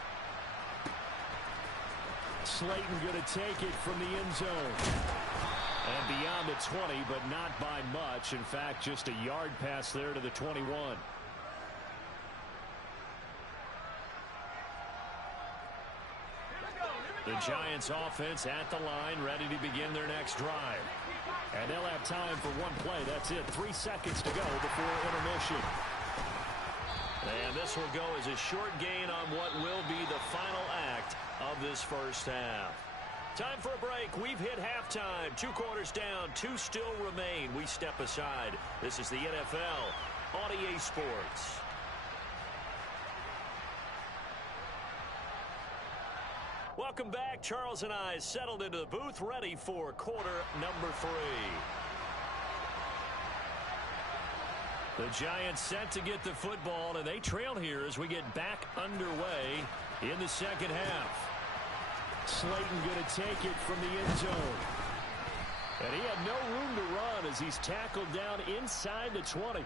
Slayton going to take it from the end zone. And beyond the 20, but not by much. In fact, just a yard pass there to the 21. The Giants offense at the line, ready to begin their next drive. And they'll have time for one play. That's it. 3 seconds to go before intermission. And this will go as a short gain on what will be the final act of this first half. Time for a break. We've hit halftime. 2 quarters down. 2 still remain. We step aside. This is the NFL on EA Sports. Welcome back. Charles and I settled into the booth, ready for quarter number 3. The Giants set to get the football, and they trail here as we get back underway in the second half. Slayton going to take it from the end zone. And he had no room to run as he's tackled down inside the 20.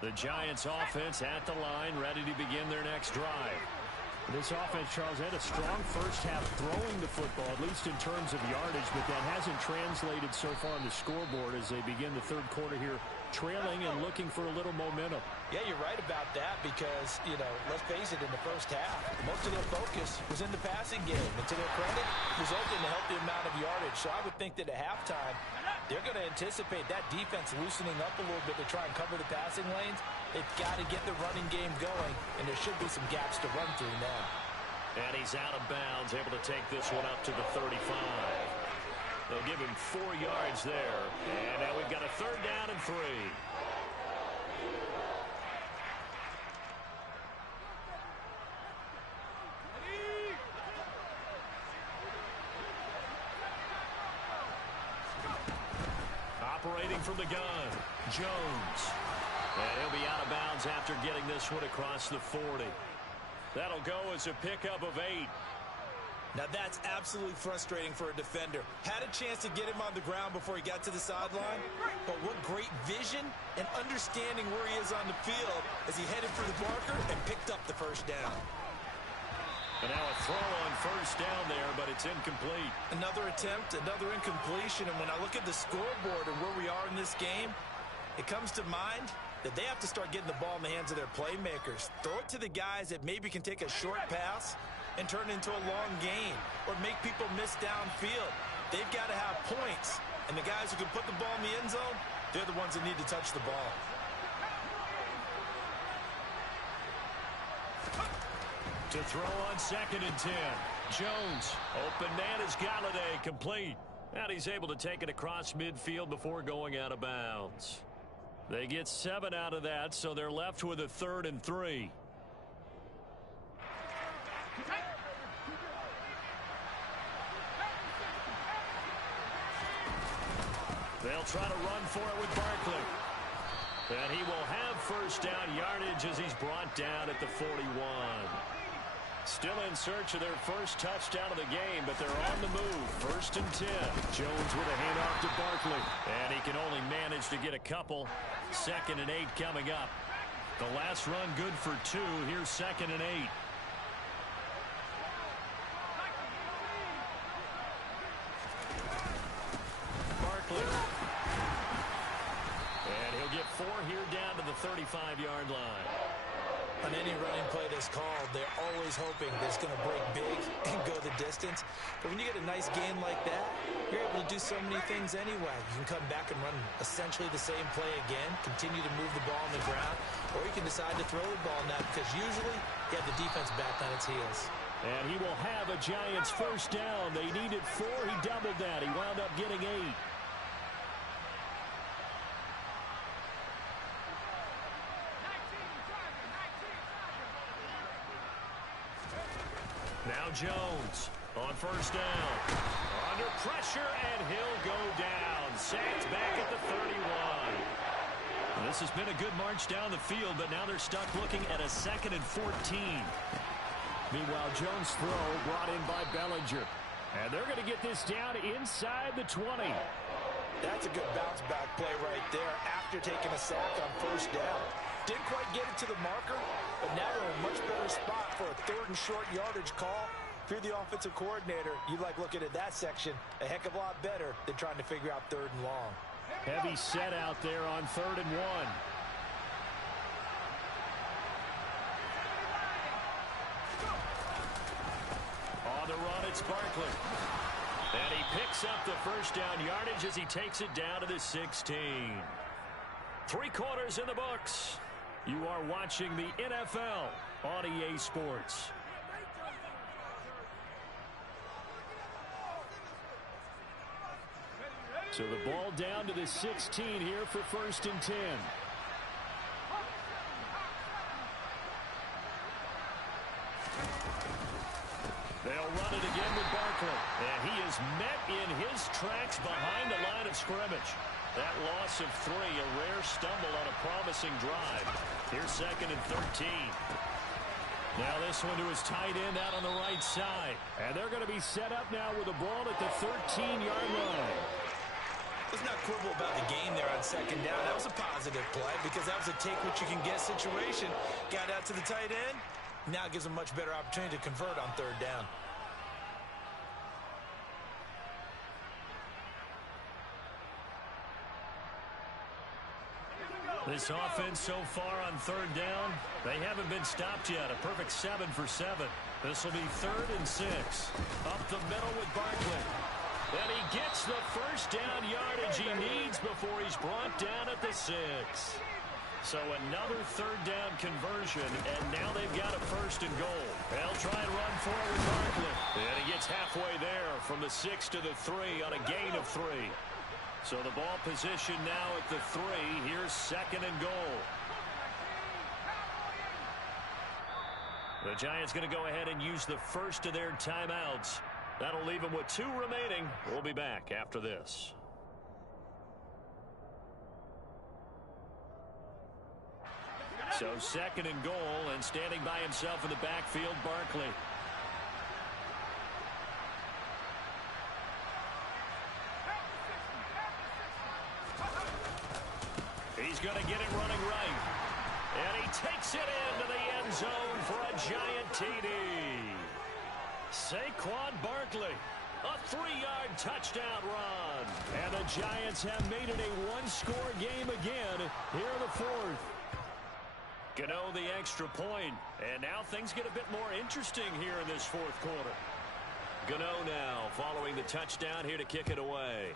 The Giants offense at the line, ready to begin their next drive. This offense, Charles, had a strong first half throwing the football, at least in terms of yardage, but that hasn't translated so far on the scoreboard as they begin the third quarter here, trailing and looking for a little momentum. Yeah, you're right about that because, let's face it, in the first half, most of their focus was in the passing game. And to their credit, resulted in a healthy amount of yardage. So I would think that at halftime, they're going to anticipate that defense loosening up a little bit to try and cover the passing lanes. They've got to get the running game going, and there should be some gaps to run through now. And he's out of bounds, able to take this one up to the 35. They'll give him 4 yards there. And now we've got a third down and 3. Operating from the gun, Jones. And he'll be out of bounds after getting this one across the 40. That'll go as a pickup of 8. Now that's absolutely frustrating for a defender. Had a chance to get him on the ground before he got to the sideline, but what great vision and understanding where he is on the field as he headed for the marker and picked up the first down. And now a throw on first down there, but it's incomplete. Another attempt, another incompletion, and when I look at the scoreboard and where we are in this game, it comes to mind that they have to start getting the ball in the hands of their playmakers. Throw it to the guys that maybe can take a short pass and turn it into a long gain or make people miss downfield. They've got to have points, and the guys who can put the ball in the end zone, they're the ones that need to touch the ball. To throw on 2nd and 10. Jones. Open man is Galladay, complete. And he's able to take it across midfield before going out of bounds. They get 7 out of that, so they're left with a 3rd and 3. They'll try to run for it with Barkley. And he will have first down yardage as he's brought down at the 41. Still in search of their first touchdown of the game, but they're on the move. 1st and 10. Jones with a handoff to Barkley. And he can only manage to get a couple. 2nd and 8 coming up. The last run good for 2. Here's 2nd and 8. Barkley. And he'll get 4 here down to the 35-yard line. On any running play that's called, they're always hoping that it's going to break big and go the distance. But when you get a nice gain like that, you're able to do so many things anyway. You can come back and run essentially the same play again, continue to move the ball on the ground, or you can decide to throw the ball now because usually you have the defense back on its heels. And he will have a Giants first down. They needed 4. He doubled that. He wound up getting 8. Now Jones on first down. Under pressure, and he'll go down. Sacked back at the 31. This has been a good march down the field, but now they're stuck looking at a 2nd and 14. Meanwhile, Jones' throw brought in by Bellinger. And they're going to get this down inside the 20. That's a good bounce-back play right there after taking a sack on first down. Didn't quite get it to the marker, but now they're in a much better spot for a 3rd and short yardage call. If you're the offensive coordinator, you like looking at that section a heck of a lot better than trying to figure out 3rd and long. Heavy set out there on 3rd and 1. On the run, it's Barkley. And he picks up the first down yardage as he takes it down to the 16. 3 quarters in the books. You are watching the NFL on EA Sports. So the ball down to the 16 here for 1st and 10. They'll run it again with Barkley. And he is met in his tracks behind the line of scrimmage. That loss of 3, a rare stumble on a promising drive. Here's 2nd and 13. Now this one to his tight end out on the right side. And they're going to be set up now with the ball at the 13-yard line. Let's not quibble about the game there on 2nd down. That was a positive play because that was a take-what-you-can-get situation. Got out to the tight end. Now it gives them a much better opportunity to convert on 3rd down. This offense so far on 3rd down, they haven't been stopped yet. A perfect 7 for 7. This will be 3rd and 6. Up the middle with Barkley. And he gets the first down yardage he needs before he's brought down at the 6. So another 3rd down conversion, and now they've got a 1st and goal. They'll try and run forward with Barkley. And he gets halfway there from the 6 to the 3 on a gain of 3. So the ball position now at the 3. Here's 2nd and goal. The Giants going to go ahead and use the first of their timeouts. That'll leave them with 2 remaining. We'll be back after this. So 2nd and goal, and standing by himself in the backfield, Barkley. He's going to get it running right. And he takes it into the end zone for a giant TD. Saquon Barkley, a 3-yard touchdown run. And the Giants have made it a 1-score game again here in the 4th. Gano the extra point. And now things get a bit more interesting here in this 4th quarter. Gano now following the touchdown here to kick it away.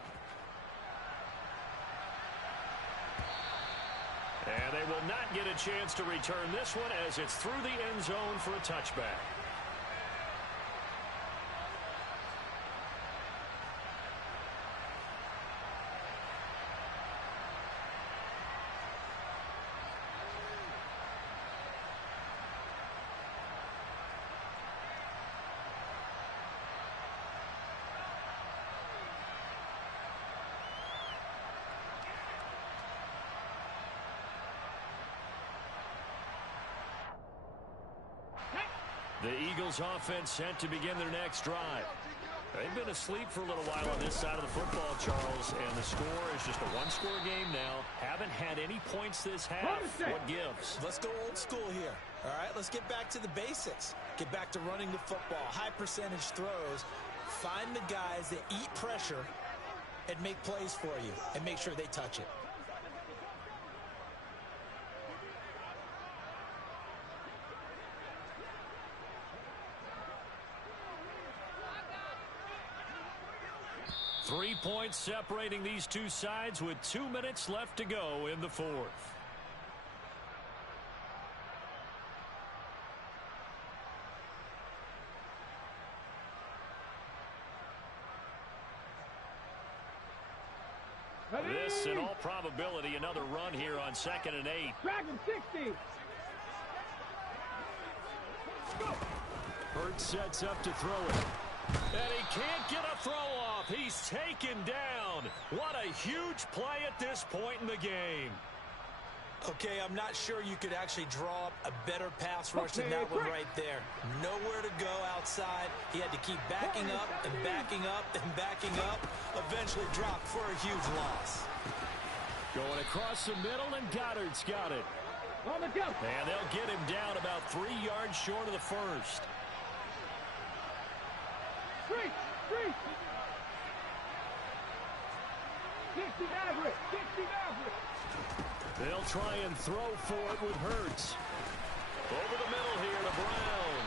And they will not get a chance to return this one as it's through the end zone for a touchback. The Eagles offense set to begin their next drive. They've been asleep for a little while on this side of the football, Charles, and the score is just a one-score game now. Haven't had any points this half. What gives? Let's go old school here. All right, let's get back to the basics. Get back to running the football, high percentage throws. Find the guys that eat pressure and make plays for you and make sure they touch it. Three points separating these two sides with 2 minutes left to go in the fourth. This, in all probability, another run here on 2nd and 8. Dragon 60. Hurts sets up to throw it. And he can't get a throw off. He's taken down. What a huge play at this point in the game. Okay, I'm not sure you could actually draw up a better pass rush than that one right there. Nowhere to go outside. He had to keep backing up and backing up and backing up. Eventually dropped for a huge loss. Going across the middle, and Goddard's got it. On the jump. And they'll get him down about 3 yards short of the first. Street. 60 average. 60 average. They'll try and throw for it with Hurts. Over the middle here to Brown.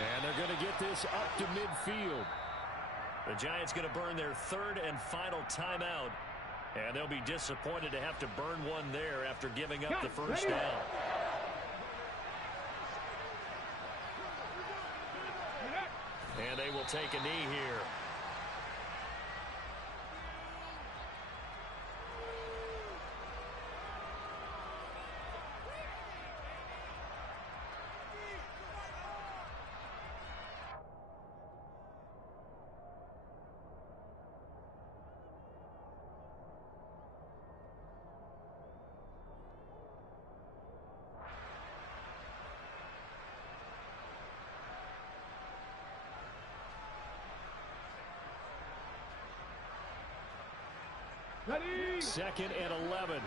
And they're going to get this up to midfield. The Giants going to burn their third and final timeout. And they'll be disappointed to have to burn one there after giving up the first down. And they will take a knee here. Ready. 2nd and 11.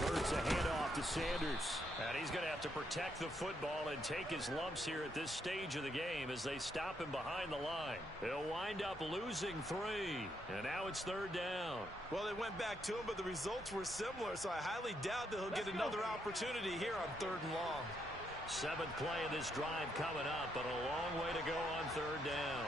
Hurts a handoff to Sanders. And he's going to have to protect the football and take his lumps here at this stage of the game as they stop him behind the line. He'll wind up losing 3. And now it's 3rd down. Well, they went back to him, but the results were similar, so I highly doubt that he'll get another opportunity here on 3rd and long. 7th play of this drive coming up, but a long way to go on 3rd down.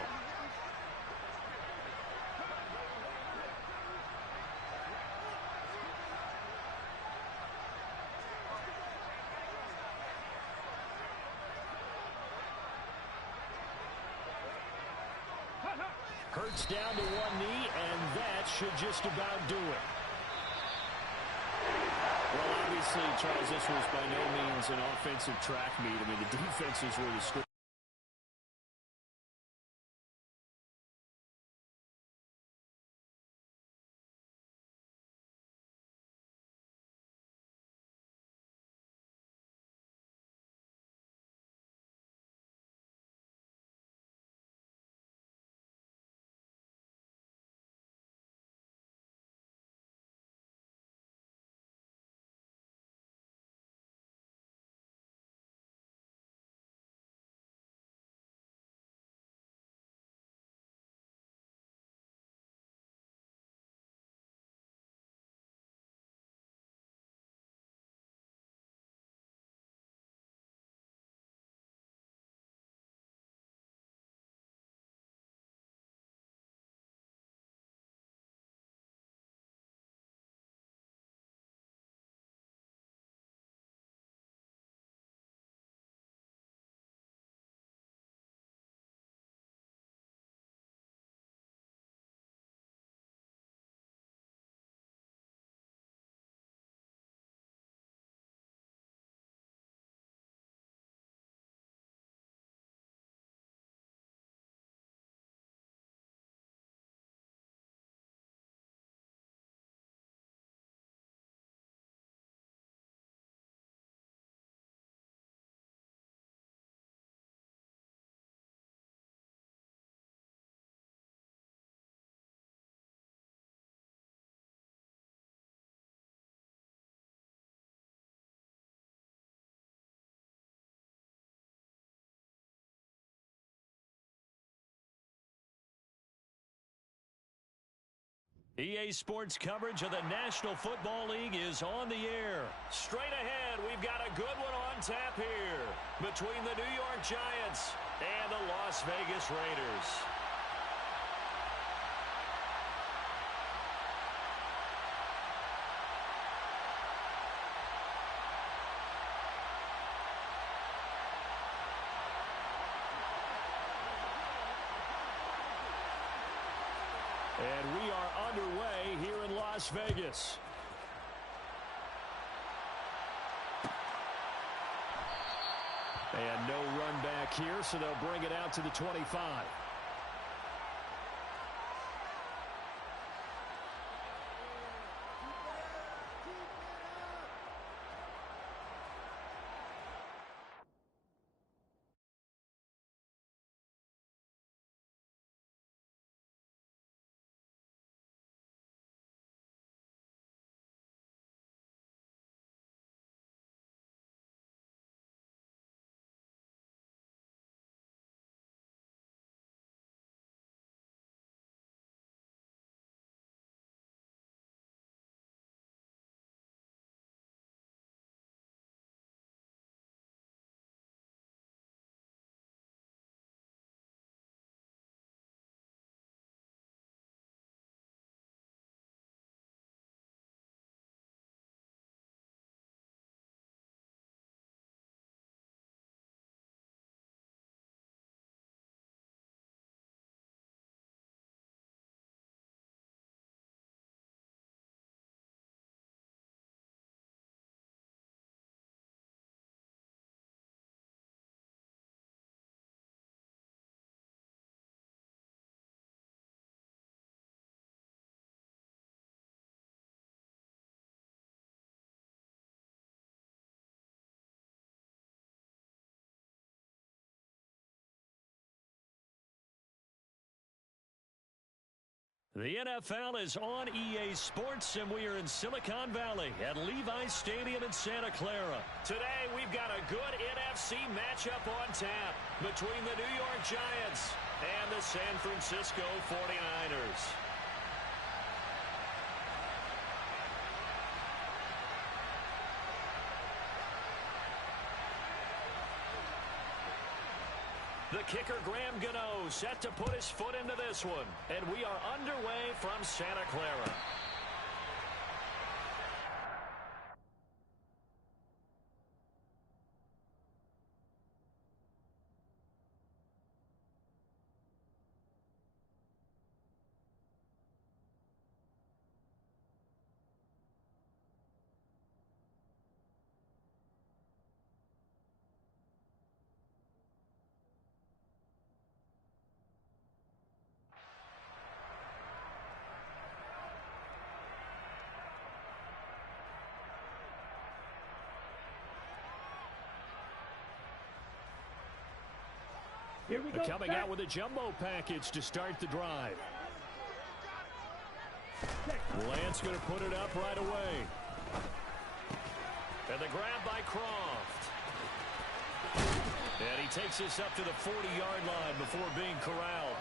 Hurts down to one knee, and that should just about do it. Well, obviously, Charles, this was by no means an offensive track meet. I mean, the defenses were the script. EA Sports coverage of the National Football League is on the air. Straight ahead, we've got a good one on tap here between the New York Giants and the Las Vegas Raiders. And we are underway here in Las Vegas. And no run back here, so they'll bring it out to the 25. The NFL is on EA Sports, and we are in Silicon Valley at Levi's Stadium in Santa Clara. Today, we've got a good NFC matchup on tap between the New York Giants and the San Francisco 49ers. The kicker, Graham Gano, set to put his foot into this one. And we are underway from Santa Clara. Here we go. Coming out with a jumbo package to start the drive. Lance going to put it up right away. And the grab by Croft. And he takes this up to the 40-yard line before being corralled.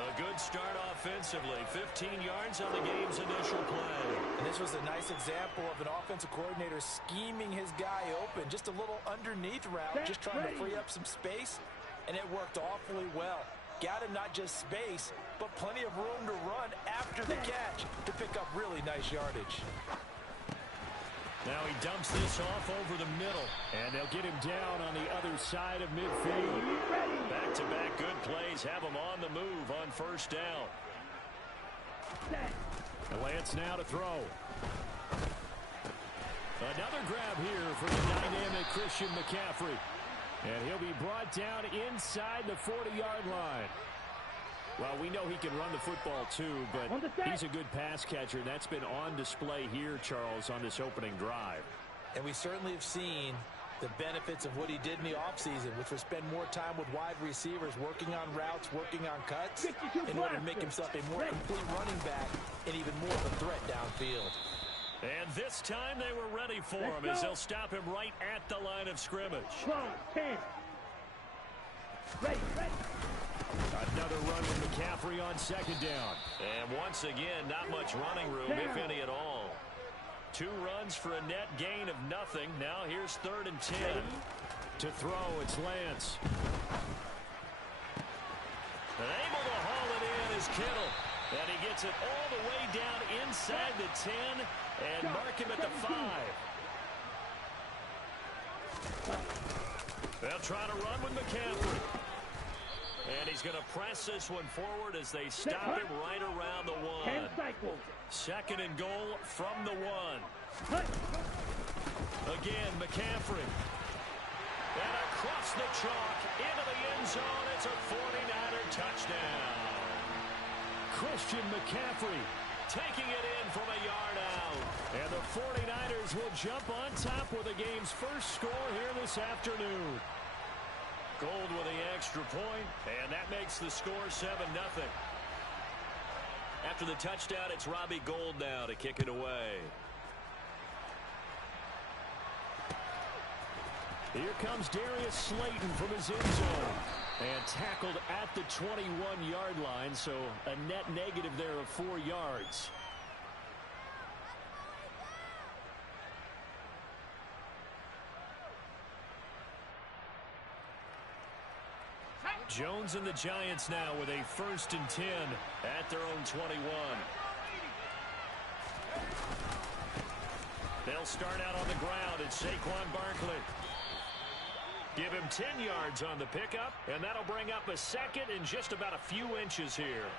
A good start offensively. 15 yards on the game's initial play. And this was a nice example of an offensive coordinator scheming his guy open. Just a little underneath route, just trying to free up some space. And it worked awfully well. Got him not just space, but plenty of room to run after the catch to pick up really nice yardage. Now he dumps this off over the middle, and they'll get him down on the other side of midfield. Back-to-back good plays have him on the move on first down. Lance now to throw. Another grab here for the dynamic Christian McCaffrey. And he'll be brought down inside the 40-yard line. Well, we know he can run the football too, but he's a good pass catcher. And that's been on display here, Charles, on this opening drive. And we certainly have seen the benefits of what he did in the offseason, which was spend more time with wide receivers, working on routes, working on cuts, in order to make himself a more complete running back and even more of a threat downfield. And this time they were ready for him as they'll stop him right at the line of scrimmage. 10. Ready. Another run with McCaffrey on second down. And once again, not much running room, if any at all. 2 runs for a net gain of nothing. Now here's 3rd and 10. To throw, it's Lance. And able to haul it in is Kittle. And he gets it all the way down inside the 10 and mark him at the 5. They'll try to run with McCaffrey. And he's going to press this one forward as they stop him right around the 1. 2nd and goal from the 1. Again, McCaffrey. And across the chalk into the end zone. It's a 49er touchdown. Christian McCaffrey taking it in from a yard out. And the 49ers will jump on top with the game's first score here this afternoon. Gold with the extra point, and that makes the score 7-0. After the touchdown, it's Robbie Gould now to kick it away. Here comes Darius Slayton from his end zone. And tackled at the 21-yard line, so a net negative there of 4 yards. Jones and the Giants now with a 1st and 10 at their own 21. They'll start out on the ground. It's Saquon Barkley. Give him 10 yards on the pickup, and that'll bring up a 2nd and just about a few inches here.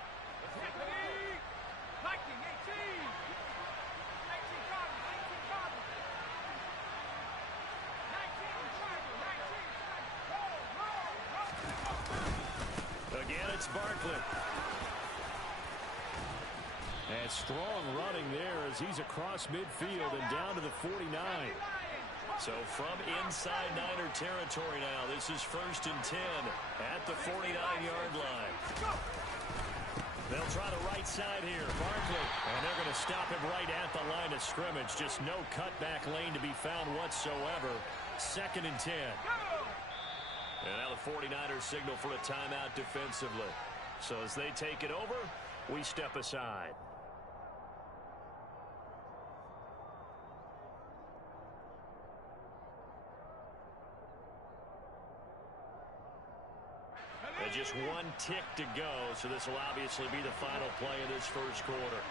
Again, it's Barkley. And strong running there as he's across midfield and down to the 49. So from inside Niner territory now, this is 1st and 10 at the 49-yard line. They'll try the right side here. Barkley. And they're going to stop him right at the line of scrimmage. Just no cutback lane to be found whatsoever. 2nd and 10. And now the 49ers signal for a timeout defensively. So as they take it over, we step aside. And just 1 tick to go, so this will obviously be the final play of this first quarter.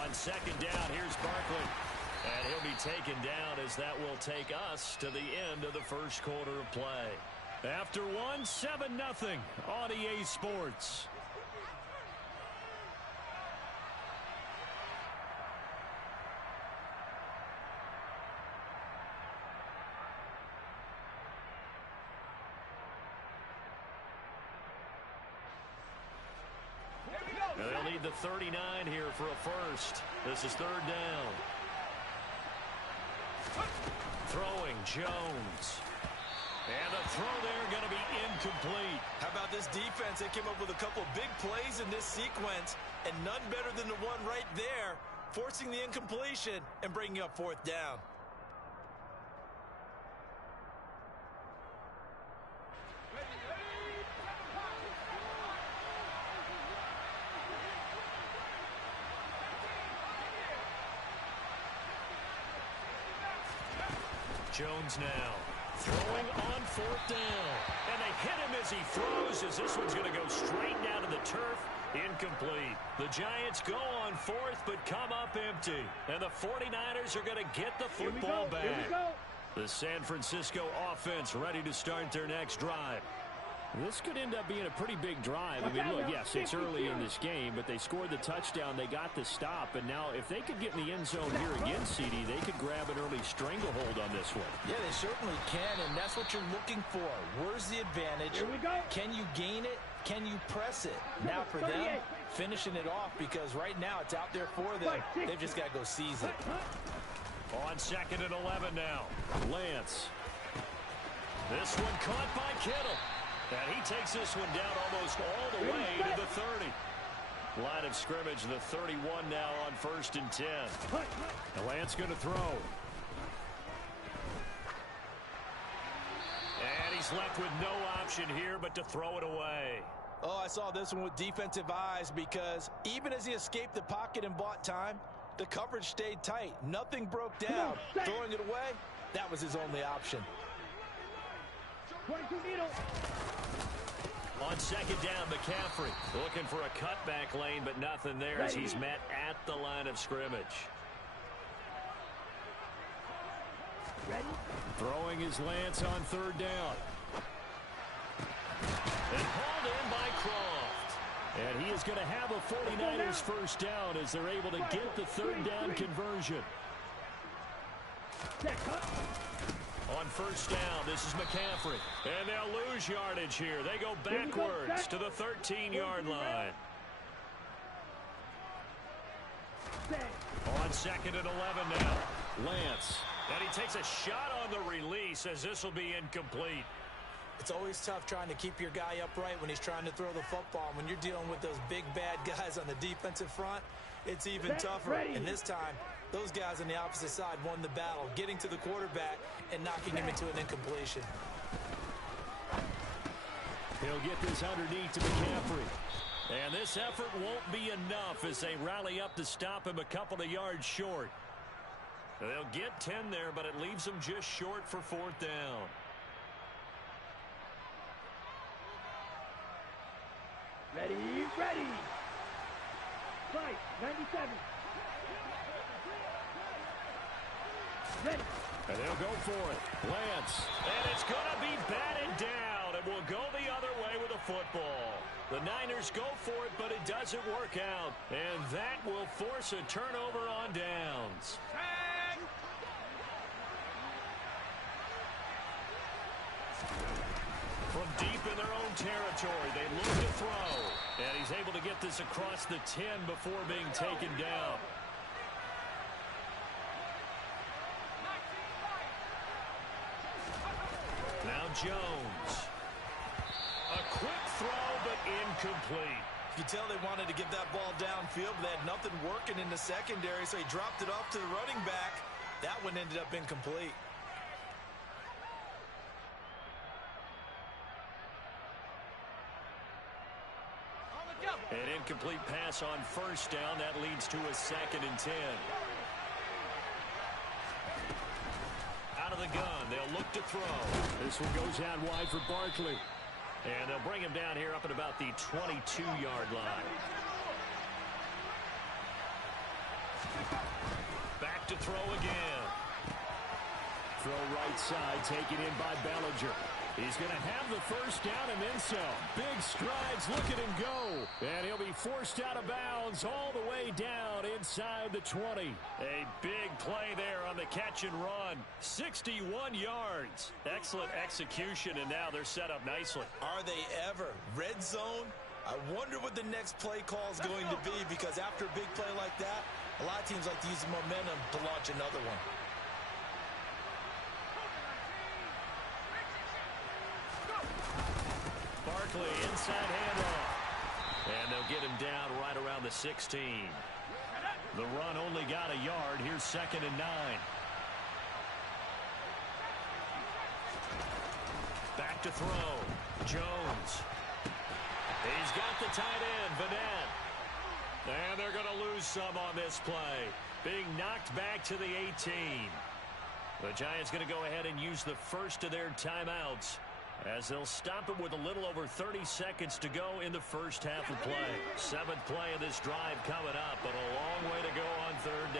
On 2nd down, here's Barkley. And he'll be taken down as that will take us to the end of the first quarter of play. After 1, 7-0 on EA Sports. They'll need the 39 here for a 1st. This is 3rd down. Throwing Jones. And the throw there going to be incomplete. How about this defense? They came up with a couple big plays in this sequence, and none better than the one right there, forcing the incompletion and bringing up 4th down. Jones now throwing on 4th down. And they hit him as he throws, as this one's going to go straight down to the turf. Incomplete. The Giants go on 4th, but come up empty. And the 49ers are going to get the football back. The San Francisco offense ready to start their next drive. This could end up being a pretty big drive. I mean, look, yes, it's early in this game, but they scored the touchdown. They got the stop. And now if they could get in the end zone here again, CD, they could grab an early stranglehold on this one. Yeah, they certainly can, and that's what you're looking for. Where's the advantage? Here we go. Can you gain it? Can you press it? Now for them, finishing it off, because right now it's out there for them. They've just got to go seize it. On 2nd and 11 now. Lance. This one caught by Kittle. And he takes this one down almost all the way to the 30. Line of scrimmage, the 31 now on 1st and 10. Lance going to throw. he's left with no option here but to throw it away. Oh, I saw this one with defensive eyes because even as he escaped the pocket and bought time, the coverage stayed tight. Nothing broke down. Throwing it away, that was his only option. 22 needle. On second down, McCaffrey looking for a cutback lane, but nothing there as he's met at the line of scrimmage. Ready? Throwing his Lance on third down. And hauled in by Croft. And he is going to have a 49ers first down as they're able to get the third down conversion. On first down, this is McCaffrey. And they'll lose yardage here. They go backwards to the 13-yard line. On second and 11 now. Lance. And he takes a shot on the release as this will be incomplete. It's always tough trying to keep your guy upright when he's trying to throw the football. When you're dealing with those big, bad guys on the defensive front, it's even tougher. And this time, those guys on the opposite side won the battle, getting to the quarterback and knocking him into an incompletion. He'll get this underneath to McCaffrey. And this effort won't be enough as they rally up to stop him a couple of yards short. They'll get 10 there, but it leaves them just short for fourth down. Ready, ready. Fight, 97. Ready. And they'll go for it. Lance. And it's going to be batted down. It will go the other way with the football. The Niners go for it, but it doesn't work out. And that will force a turnover on downs. From deep in their own territory, they look to throw. And he's able to get this across the 10 before being taken down. Now Jones. A quick throw, but incomplete. You can tell they wanted to get that ball downfield, but they had nothing working in the secondary, so he dropped it off to the running back. That one ended up incomplete. An incomplete pass on first down. That leads to a second and 10. Out of the gun. They'll look to throw. This one goes out wide for Barkley. And they'll bring him down here up at about the 22-yard line. Back to throw again. Throw right side, taken in by Bellinger. He's going to have the first down and then some. Big strides, look at him go. And he'll be forced out of bounds all the way down inside the 20. A big play there on the catch and run. 61 yards. Excellent execution, and now they're set up nicely. Are they ever? Red zone? I wonder what the next play call is going to be, because after a big play like that, a lot of teams like to use the momentum to launch another one. Barkley, inside handoff. And they'll get him down right around the 16. The run only got a yard. Here's second and 9. Back to throw. Jones. He's got the tight end, Vanette. And they're going to lose some on this play. Being knocked back to the 18. The Giants going to go ahead and use the first of their timeouts, as they'll stop it with a little over 30 seconds to go in the first half of play. Seventh play of this drive coming up, but a long way to go on third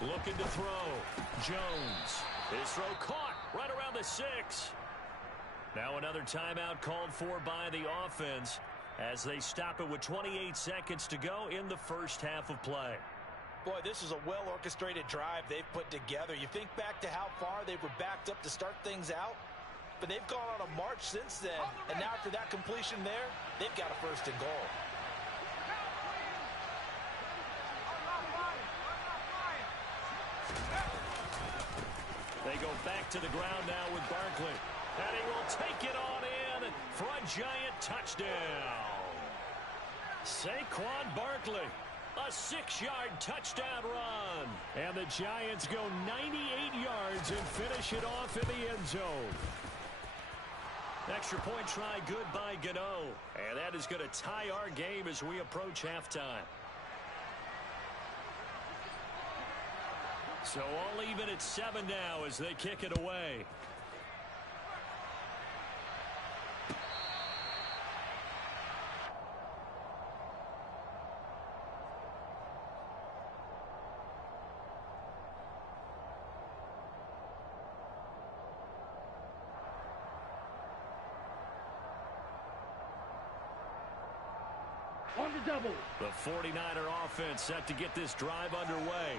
down. Looking to throw. Jones. His throw caught right around the 6. Now another timeout called for by the offense as they stop it with 28 seconds to go in the first half of play. Boy, this is a well-orchestrated drive they've put together. You think back to how far they were backed up to start things out, but they've gone on a march since then, and now after that completion there, they've got a first and goal. They go back to the ground now with Barkley, and he will take it on in for a giant touchdown. Saquon Barkley. A 6-yard touchdown run. And the Giants go 98 yards and finish it off in the end zone. Extra point try good by Gano. And that is going to tie our game as we approach halftime. So all even at 7 now as they kick it away. On the double. The 49er offense set to get this drive underway.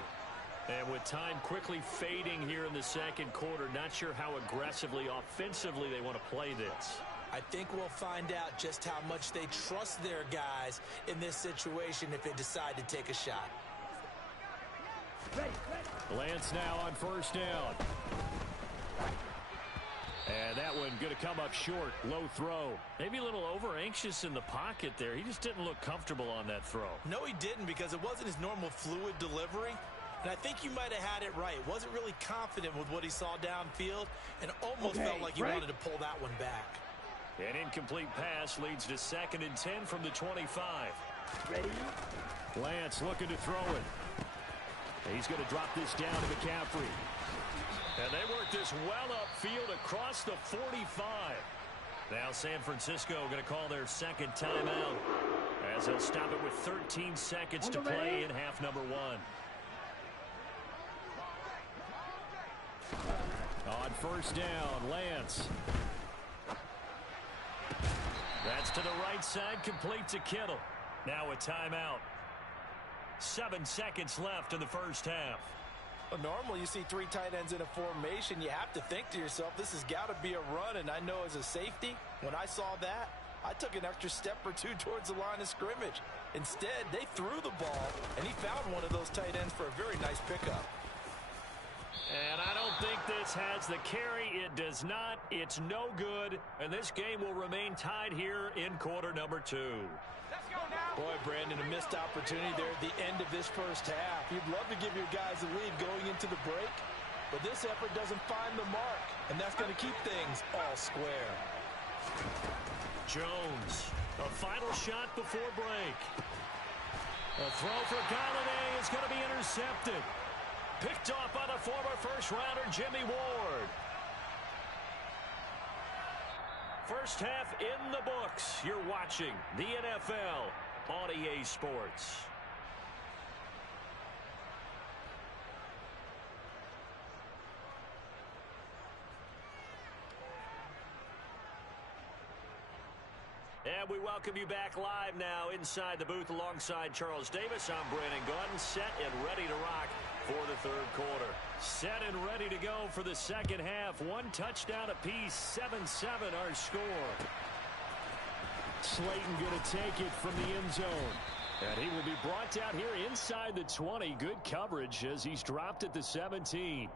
And with time quickly fading here in the second quarter, not sure how aggressively, offensively they want to play this. I think we'll find out just how much they trust their guys in this situation if they decide to take a shot. Lance now on first down. And that one going to come up short. Low throw. Maybe a little over-anxious in the pocket there. He just didn't look comfortable on that throw. No, he didn't, because it wasn't his normal fluid delivery. And I think you might have had it right. Wasn't really confident with what he saw downfield and almost felt like he wanted to pull that one back. An incomplete pass leads to 2nd and 10 from the 25. Ready? Lance looking to throw it. He's going to drop this down to McCaffrey. And they work this well upfield across the 45. Now San Francisco going to call their second timeout as they'll stop it with 13 seconds to play in half number 1. On first down, Lance. That's to the right side, complete to Kittle. Now a timeout. 7 seconds left in the first half. Well, normally you see 3 tight ends in a formation. You have to think to yourself, this has got to be a run. And I know as a safety, when I saw that, I took an extra step or 2 towards the line of scrimmage. Instead, they threw the ball, and he found one of those tight ends for a very nice pickup. And I don't think this has the carry. It does not. It's no good. And this game will remain tied here in quarter number 2. Boy, Brandon, a missed opportunity there at the end of this first half. You'd love to give your guys a lead going into the break, but this effort doesn't find the mark, and that's going to keep things all square. Jones, a final shot before break. A throw for Galladay is going to be intercepted. Picked off by the former first-rounder Jimmy Ward. First half in the books. You're watching the NFL on EA Sports. And we welcome you back live now inside the booth alongside Charles Davis. I'm Brandon Gaudin, set and ready to rock for the third quarter. Set and ready to go for the second half. 1 touchdown apiece, 7-7 our score. Slayton going to take it from the end zone. And he will be brought down here inside the 20. Good coverage as he's dropped at the 17.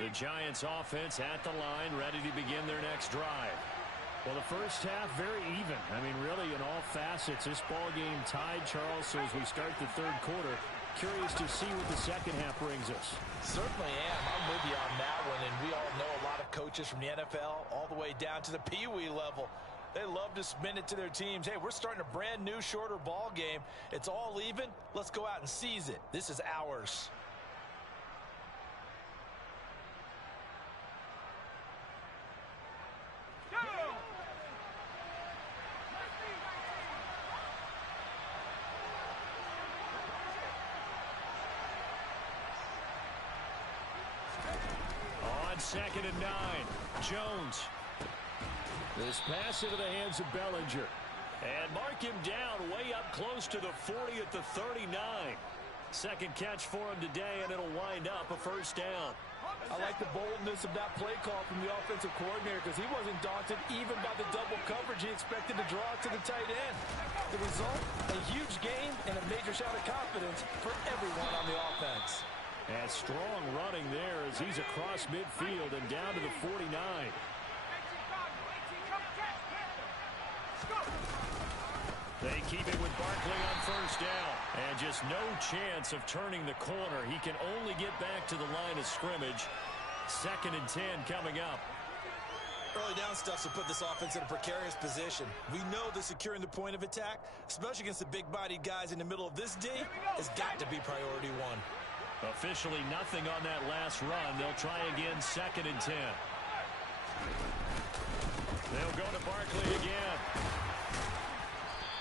The Giants offense at the line, ready to begin their next drive. Well, the first half, very even. I mean, really, in all facets, this ball game tied, Charles. So as we start the third quarter, curious to see what the second half brings us. Certainly am. I'm with you on that one. And we all know a lot of coaches from the NFL all the way down to the Pee-wee level. They love to spin it to their teams. Hey, we're starting a brand new, shorter ball game. It's all even. Let's go out and seize it. This is ours. Second and 9. Jones. This pass into the hands of Bellinger. And mark him down way up close to the 40 at the 39. Second catch for him today, and it'll wind up a first down. I like the boldness of that play call from the offensive coordinator because he wasn't daunted even by the double coverage he expected to draw to the tight end. The result, a huge gain and a major shot of confidence for everyone on the offense. And strong running there as he's across midfield and down to the 49. They keep it with Barkley on first down. And just no chance of turning the corner. He can only get back to the line of scrimmage. 2nd and 10 coming up. Early down stuff to put this offense in a precarious position. We know that securing the point of attack, especially against the big-bodied guys in the middle of this D, has got to be priority one. Officially nothing on that last run. They'll try again, 2nd and 10. They'll go to Barkley again.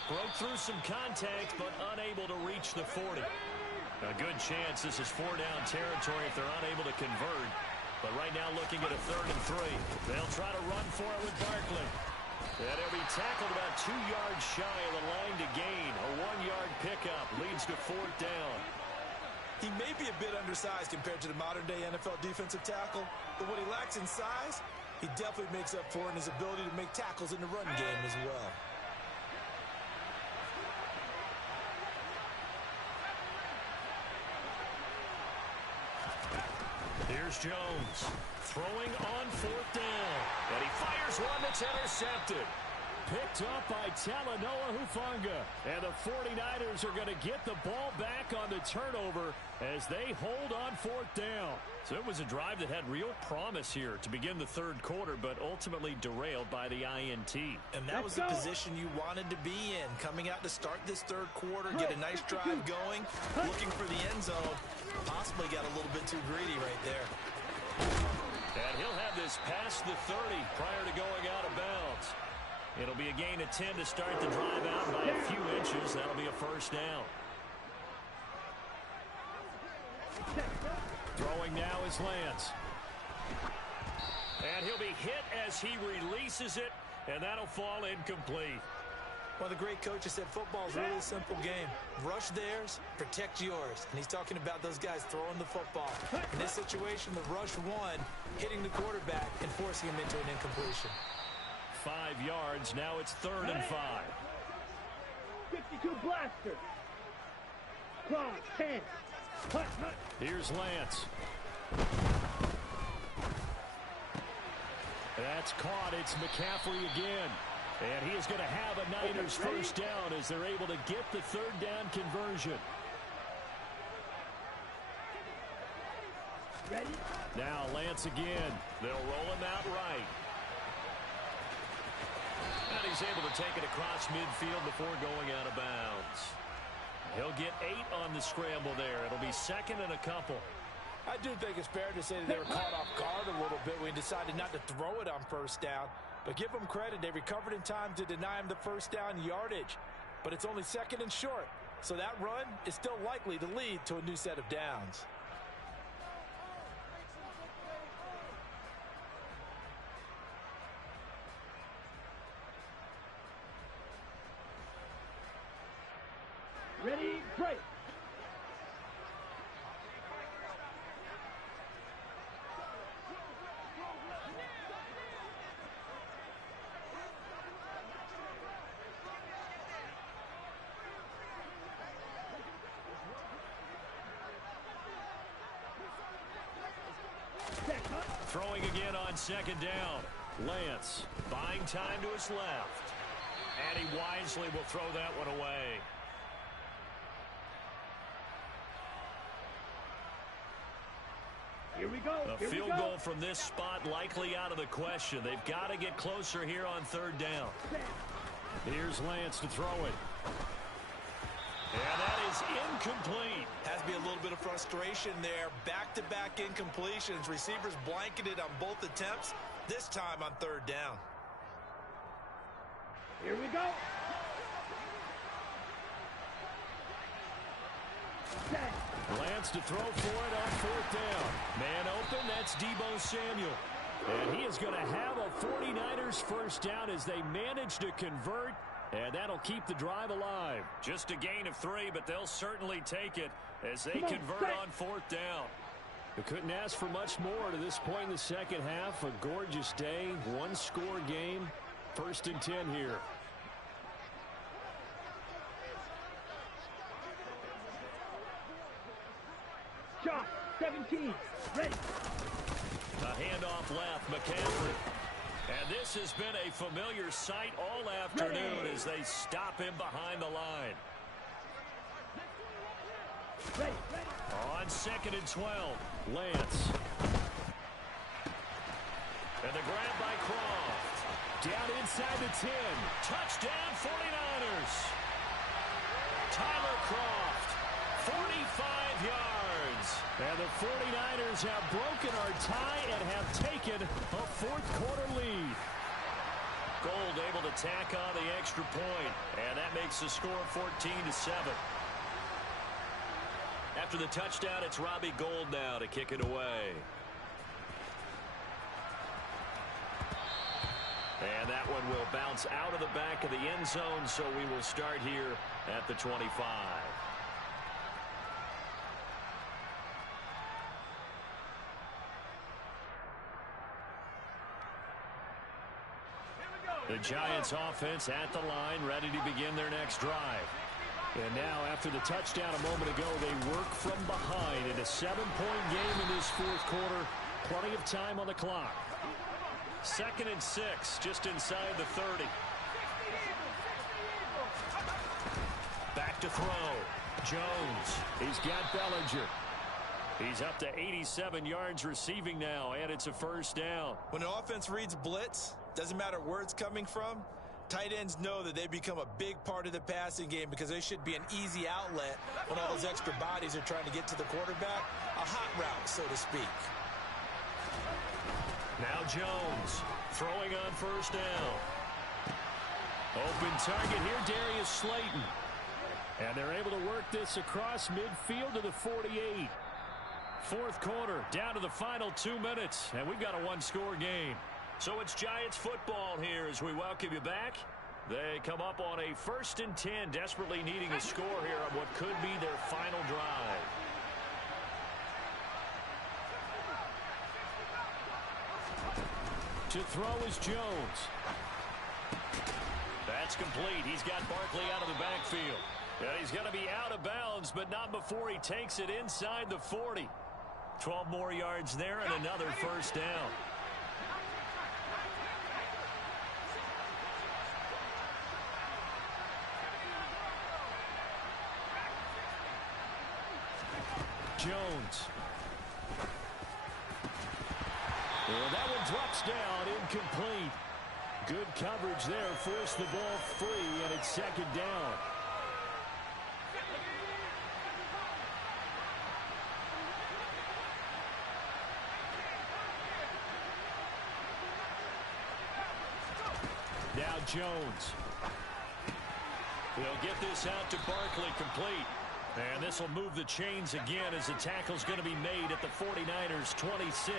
Broke through some contact, but unable to reach the 40. A good chance this is 4-down territory if they're unable to convert. But right now looking at a 3rd and 3. They'll try to run for it with Barkley. And he'll be tackled about 2 yards shy of the line to gain. A 1-yard pickup leads to 4th down. He may be a bit undersized compared to the modern-day NFL defensive tackle, but what he lacks in size, he definitely makes up for in his ability to make tackles in the run game as well. Here's Jones throwing on 4th down. And he fires one that's intercepted. Picked up by Talanoa Hufanga. And the 49ers are going to get the ball back on the turnover as they hold on 4th down. So it was a drive that had real promise here to begin the 3rd quarter, but ultimately derailed by the INT. And that was the position you wanted to be in. Coming out to start this 3rd quarter, get a nice drive going, looking for the end zone. Possibly got a little bit too greedy right there. And he'll have this past the 30 prior to going out of bounds. It'll be a gain of 10 to start the drive out by a few inches. That'll be a 1st down. Throwing now is Lance. And he'll be hit as he releases it, and that'll fall incomplete. One of the great coaches said football's a really simple game. Rush theirs, protect yours. And he's talking about those guys throwing the football. In this situation, the rush one, hitting the quarterback and forcing him into an incompletion. 5 yards. Now it's 3rd and 5. 52 blaster. Clock, 10. Here's Lance. That's caught. It's McCaffrey again. And he is going to have a Niners 1st down as they're able to get the 3rd down conversion. Ready? Now Lance again. They'll roll him out right. And he's able to take it across midfield before going out of bounds. He'll get 8 on the scramble there. It'll be 2nd and a couple. I do think it's fair to say that they were caught off guard a little bit when he decided not to throw it on 1st down. But give them credit. They recovered in time to deny him the 1st down yardage. But it's only 2nd and short. So that run is still likely to lead to a new set of downs. Ready, break. Throwing again on 2nd down. Lance buying time to his left. And he wisely will throw that one away. Here we go. A field goal from this spot likely out of the question. They've got to get closer here on 3rd down. Here's Lance to throw it. And that is incomplete. Has to be a little bit of frustration there. Back-to-back incompletions. Receivers blanketed on both attempts, this time on 3rd down. Here we go. Set. Lance to throw for it on 4th down. Man open, that's Deebo Samuel. And he is going to have a 49ers 1st down as they manage to convert. And that'll keep the drive alive. Just a gain of 3, but they'll certainly take it as they convert on 4th down. They couldn't ask for much more to this point in the 2nd half. A gorgeous day, 1-score game. 1st and 10 here. Shot, 17. Ready. A handoff left, McCaffrey. And this has been a familiar sight all afternoon as they stop him behind the line. On 2nd and 12, Lance. And the grab by Croft. Down inside the 10. Touchdown 49ers. Tyler Croft, 45 yards. And the 49ers have broken our tie and have taken a fourth-quarter lead. Gold able to tack on the extra point, and that makes the score 14-7. After the touchdown, it's Robbie Gould now to kick it away. And that one will bounce out of the back of the end zone, so we will start here at the 25. The Giants offense at the line, ready to begin their next drive. And now, after the touchdown a moment ago, they work from behind in a 7-point game in this fourth quarter. Plenty of time on the clock. 2nd and 6, just inside the 30. Back to throw. Jones. He's got Bellinger. He's up to 87 yards receiving now, and it's a first down. When the offense reads blitz, doesn't matter where it's coming from, tight ends know that they become a big part of the passing game because they should be an easy outlet when all those extra bodies are trying to get to the quarterback. A hot route, so to speak. Now Jones throwing on first down. Open target here, Darius Slayton. And they're able to work this across midfield to the 48. Fourth quarter, down to the final 2 minutes, and we've got a one-score game. So it's Giants football here as we welcome you back. They come up on a 1st and 10, desperately needing a score here on what could be their final drive. To throw is Jones. That's complete. He's got Barkley out of the backfield. Yeah, he's going to be out of bounds, but not before he takes it inside the 40. 12 more yards there and another first down. Jones. Well, that one drops down, incomplete. Good coverage there, forced the ball free, and it's 2nd down. Now Jones. He'll get this out to Barkley, complete. And this will move the chains again as the tackle's going to be made at the 49ers 26.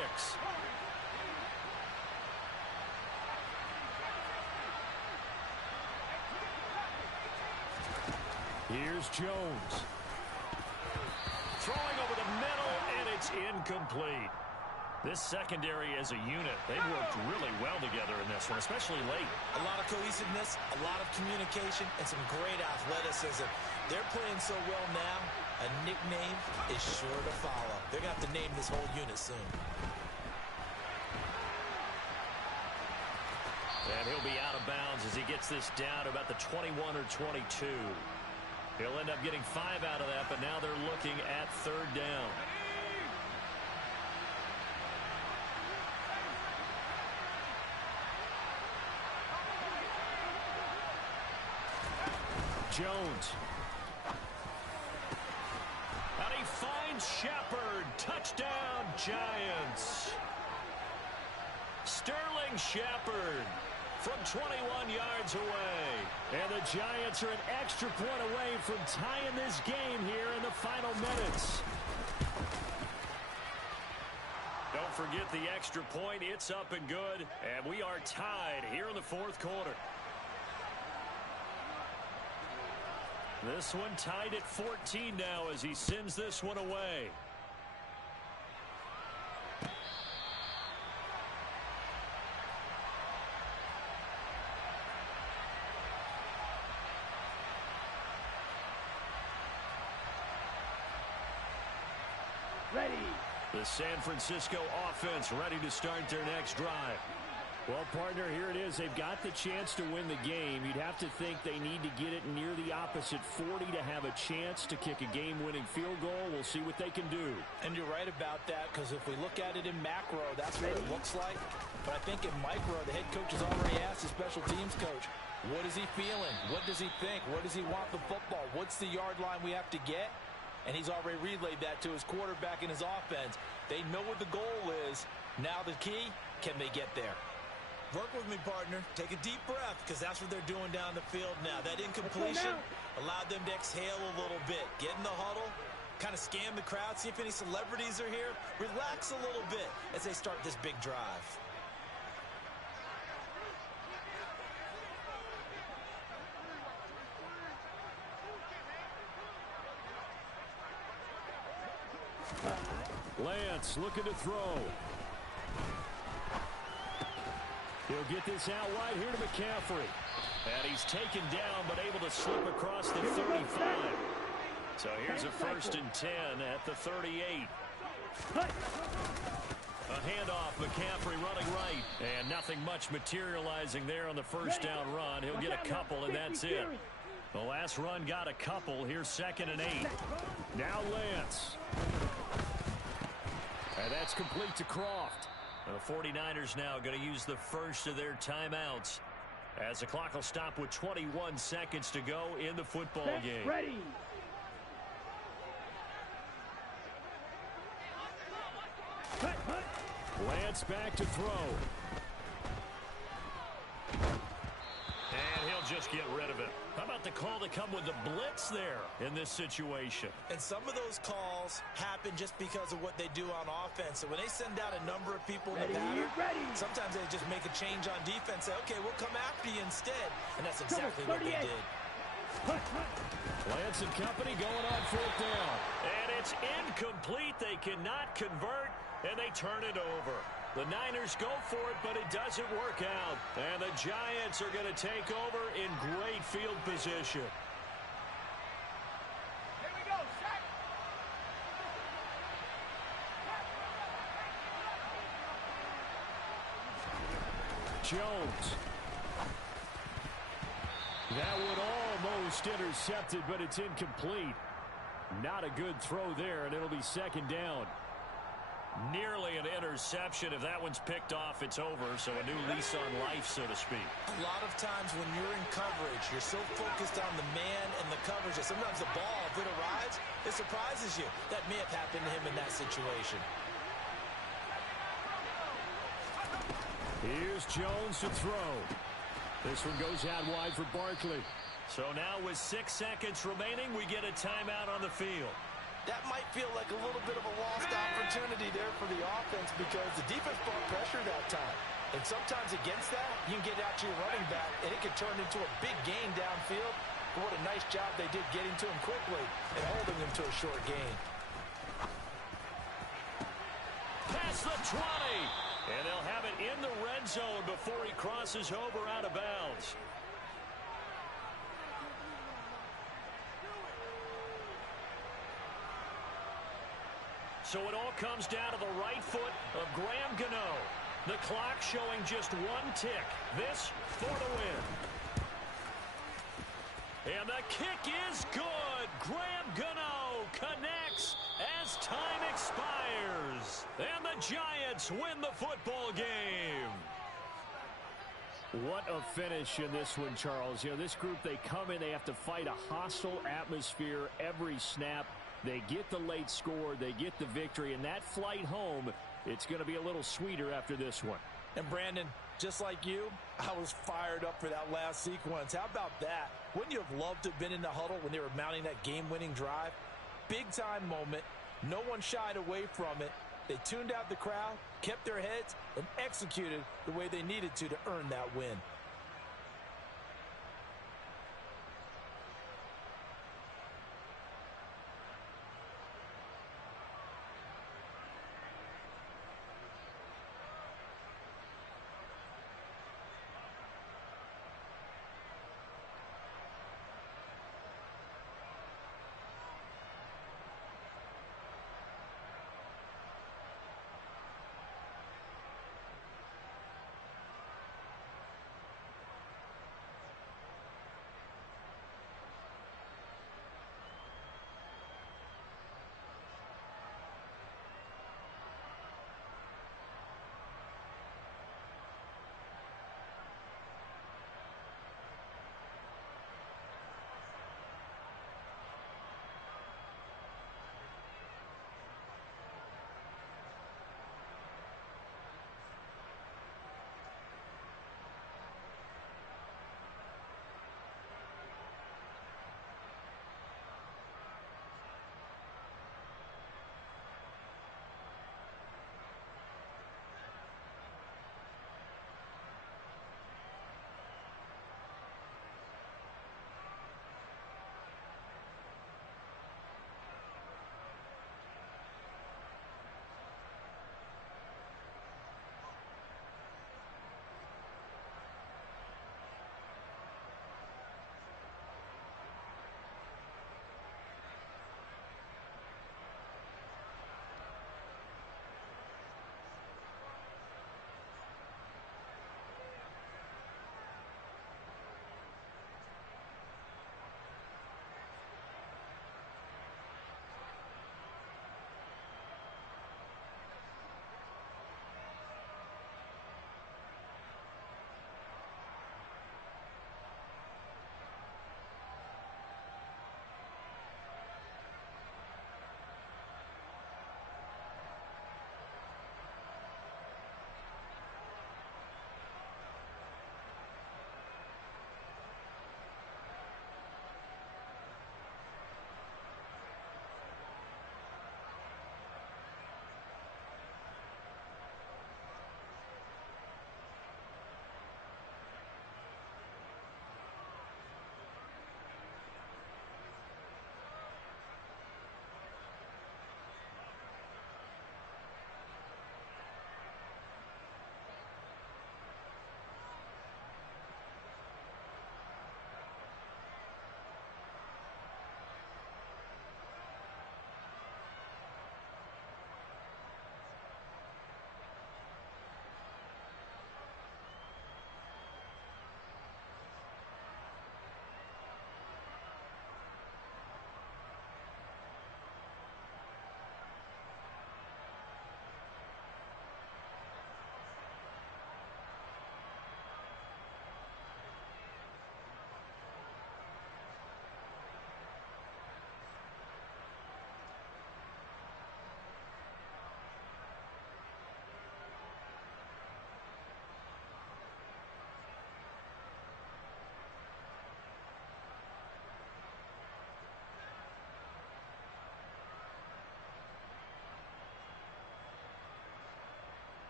Here's Jones. Throwing over the middle, and it's incomplete. This secondary as a unit, they've worked really well together in this one, especially late. A lot of cohesiveness, a lot of communication, and some great athleticism. They're playing so well now, a nickname is sure to follow. They're going to have to name this whole unit soon. And he'll be out of bounds as he gets this down to about the 21 or 22. He'll end up getting 5 out of that, but now they're looking at 3rd down. Jones. And he finds Shepard. Touchdown, Giants. Sterling Shepard from 21 yards away. And the Giants are an extra point away from tying this game here in the final minutes. Don't forget the extra point. It's up and good. And we are tied here in the fourth quarter. This one tied at 14 now as he sends this one away. Ready. The San Francisco offense ready to start their next drive. Well, partner, here it is. They've got the chance to win the game. You'd have to think they need to get it near the opposite 40 to have a chance to kick a game-winning field goal. We'll see what they can do. And you're right about that, because if we look at it in macro, that's what it looks like. But I think in micro, the head coach has already asked the special teams coach, what is he feeling? What does he think? Where does he want the football? What's the yard line we have to get? And he's already relayed that to his quarterback and his offense. They know what the goal is. Now the key, can they get there? Work with me, partner. Take a deep breath, because that's what they're doing down the field now. That incompletion allowed them to exhale a little bit. Get in the huddle, kind of scan the crowd, see if any celebrities are here. Relax a little bit as they start this big drive. Lance looking to throw. He'll get this out wide here to McCaffrey. And he's taken down, but able to slip across the 35. So here's a 1st and 10 at the 38. A handoff, McCaffrey running right. And nothing much materializing there on the first down run. He'll get a couple, and that's it. The last run got a couple. Here's 2nd and 8. Now Lance. And that's complete to Croft. The 49ers now going to use the first of their timeouts as the clock will stop with 21 seconds to go in the football game. Ready. Lance back to throw. And he'll just get rid of it. How about the call to come with the blitz there in this situation? And some of those calls happen just because of what they do on offense. So when they send out a number of people in the pattern, sometimes they just make a change on defense. Say, okay, we'll come after you instead. And that's exactly what they did. Lance and company going on 4th down. And it's incomplete. They cannot convert, and they turn it over. The Niners go for it, but it doesn't work out. And the Giants are going to take over in great field position. Here we go, set. Jones. That would almost intercepted, but it's incomplete. Not a good throw there, and it'll be 2nd down. Nearly an interception. If that one's picked off, it's over. So a new lease on life, so to speak. A lot of times when you're in coverage, you're so focused on the man and the coverage that sometimes the ball, if it arrives, it surprises you. That may have happened to him in that situation. Here's Jones to throw. This one goes out wide for Barkley. So now with 6 seconds remaining, we get a timeout on the field. That might feel like a little bit of a lost opportunity there for the offense because the defense brought pressure that time. And sometimes against that, you can get out to your running back, and it can turn into a big gain downfield. But what a nice job they did getting to him quickly and holding him to a short gain. Past the 20. And they'll have it in the red zone before he crosses over out of bounds. So it all comes down to the right foot of Graham Gano. The clock showing just 1 tick. This for the win. And the kick is good. Graham Gano connects as time expires. And the Giants win the football game. What a finish in this one, Charles. You know, this group, they come in, they have to fight a hostile atmosphere every snap. They get the late score, they get the victory, and that flight home, it's going to be a little sweeter after this one. And Brandon, just like you, I was fired up for that last sequence. How about that? Wouldn't you have loved to have been in the huddle when they were mounting that game-winning drive? Big-time moment. No one shied away from it. They tuned out the crowd, kept their heads, and executed the way they needed to earn that win.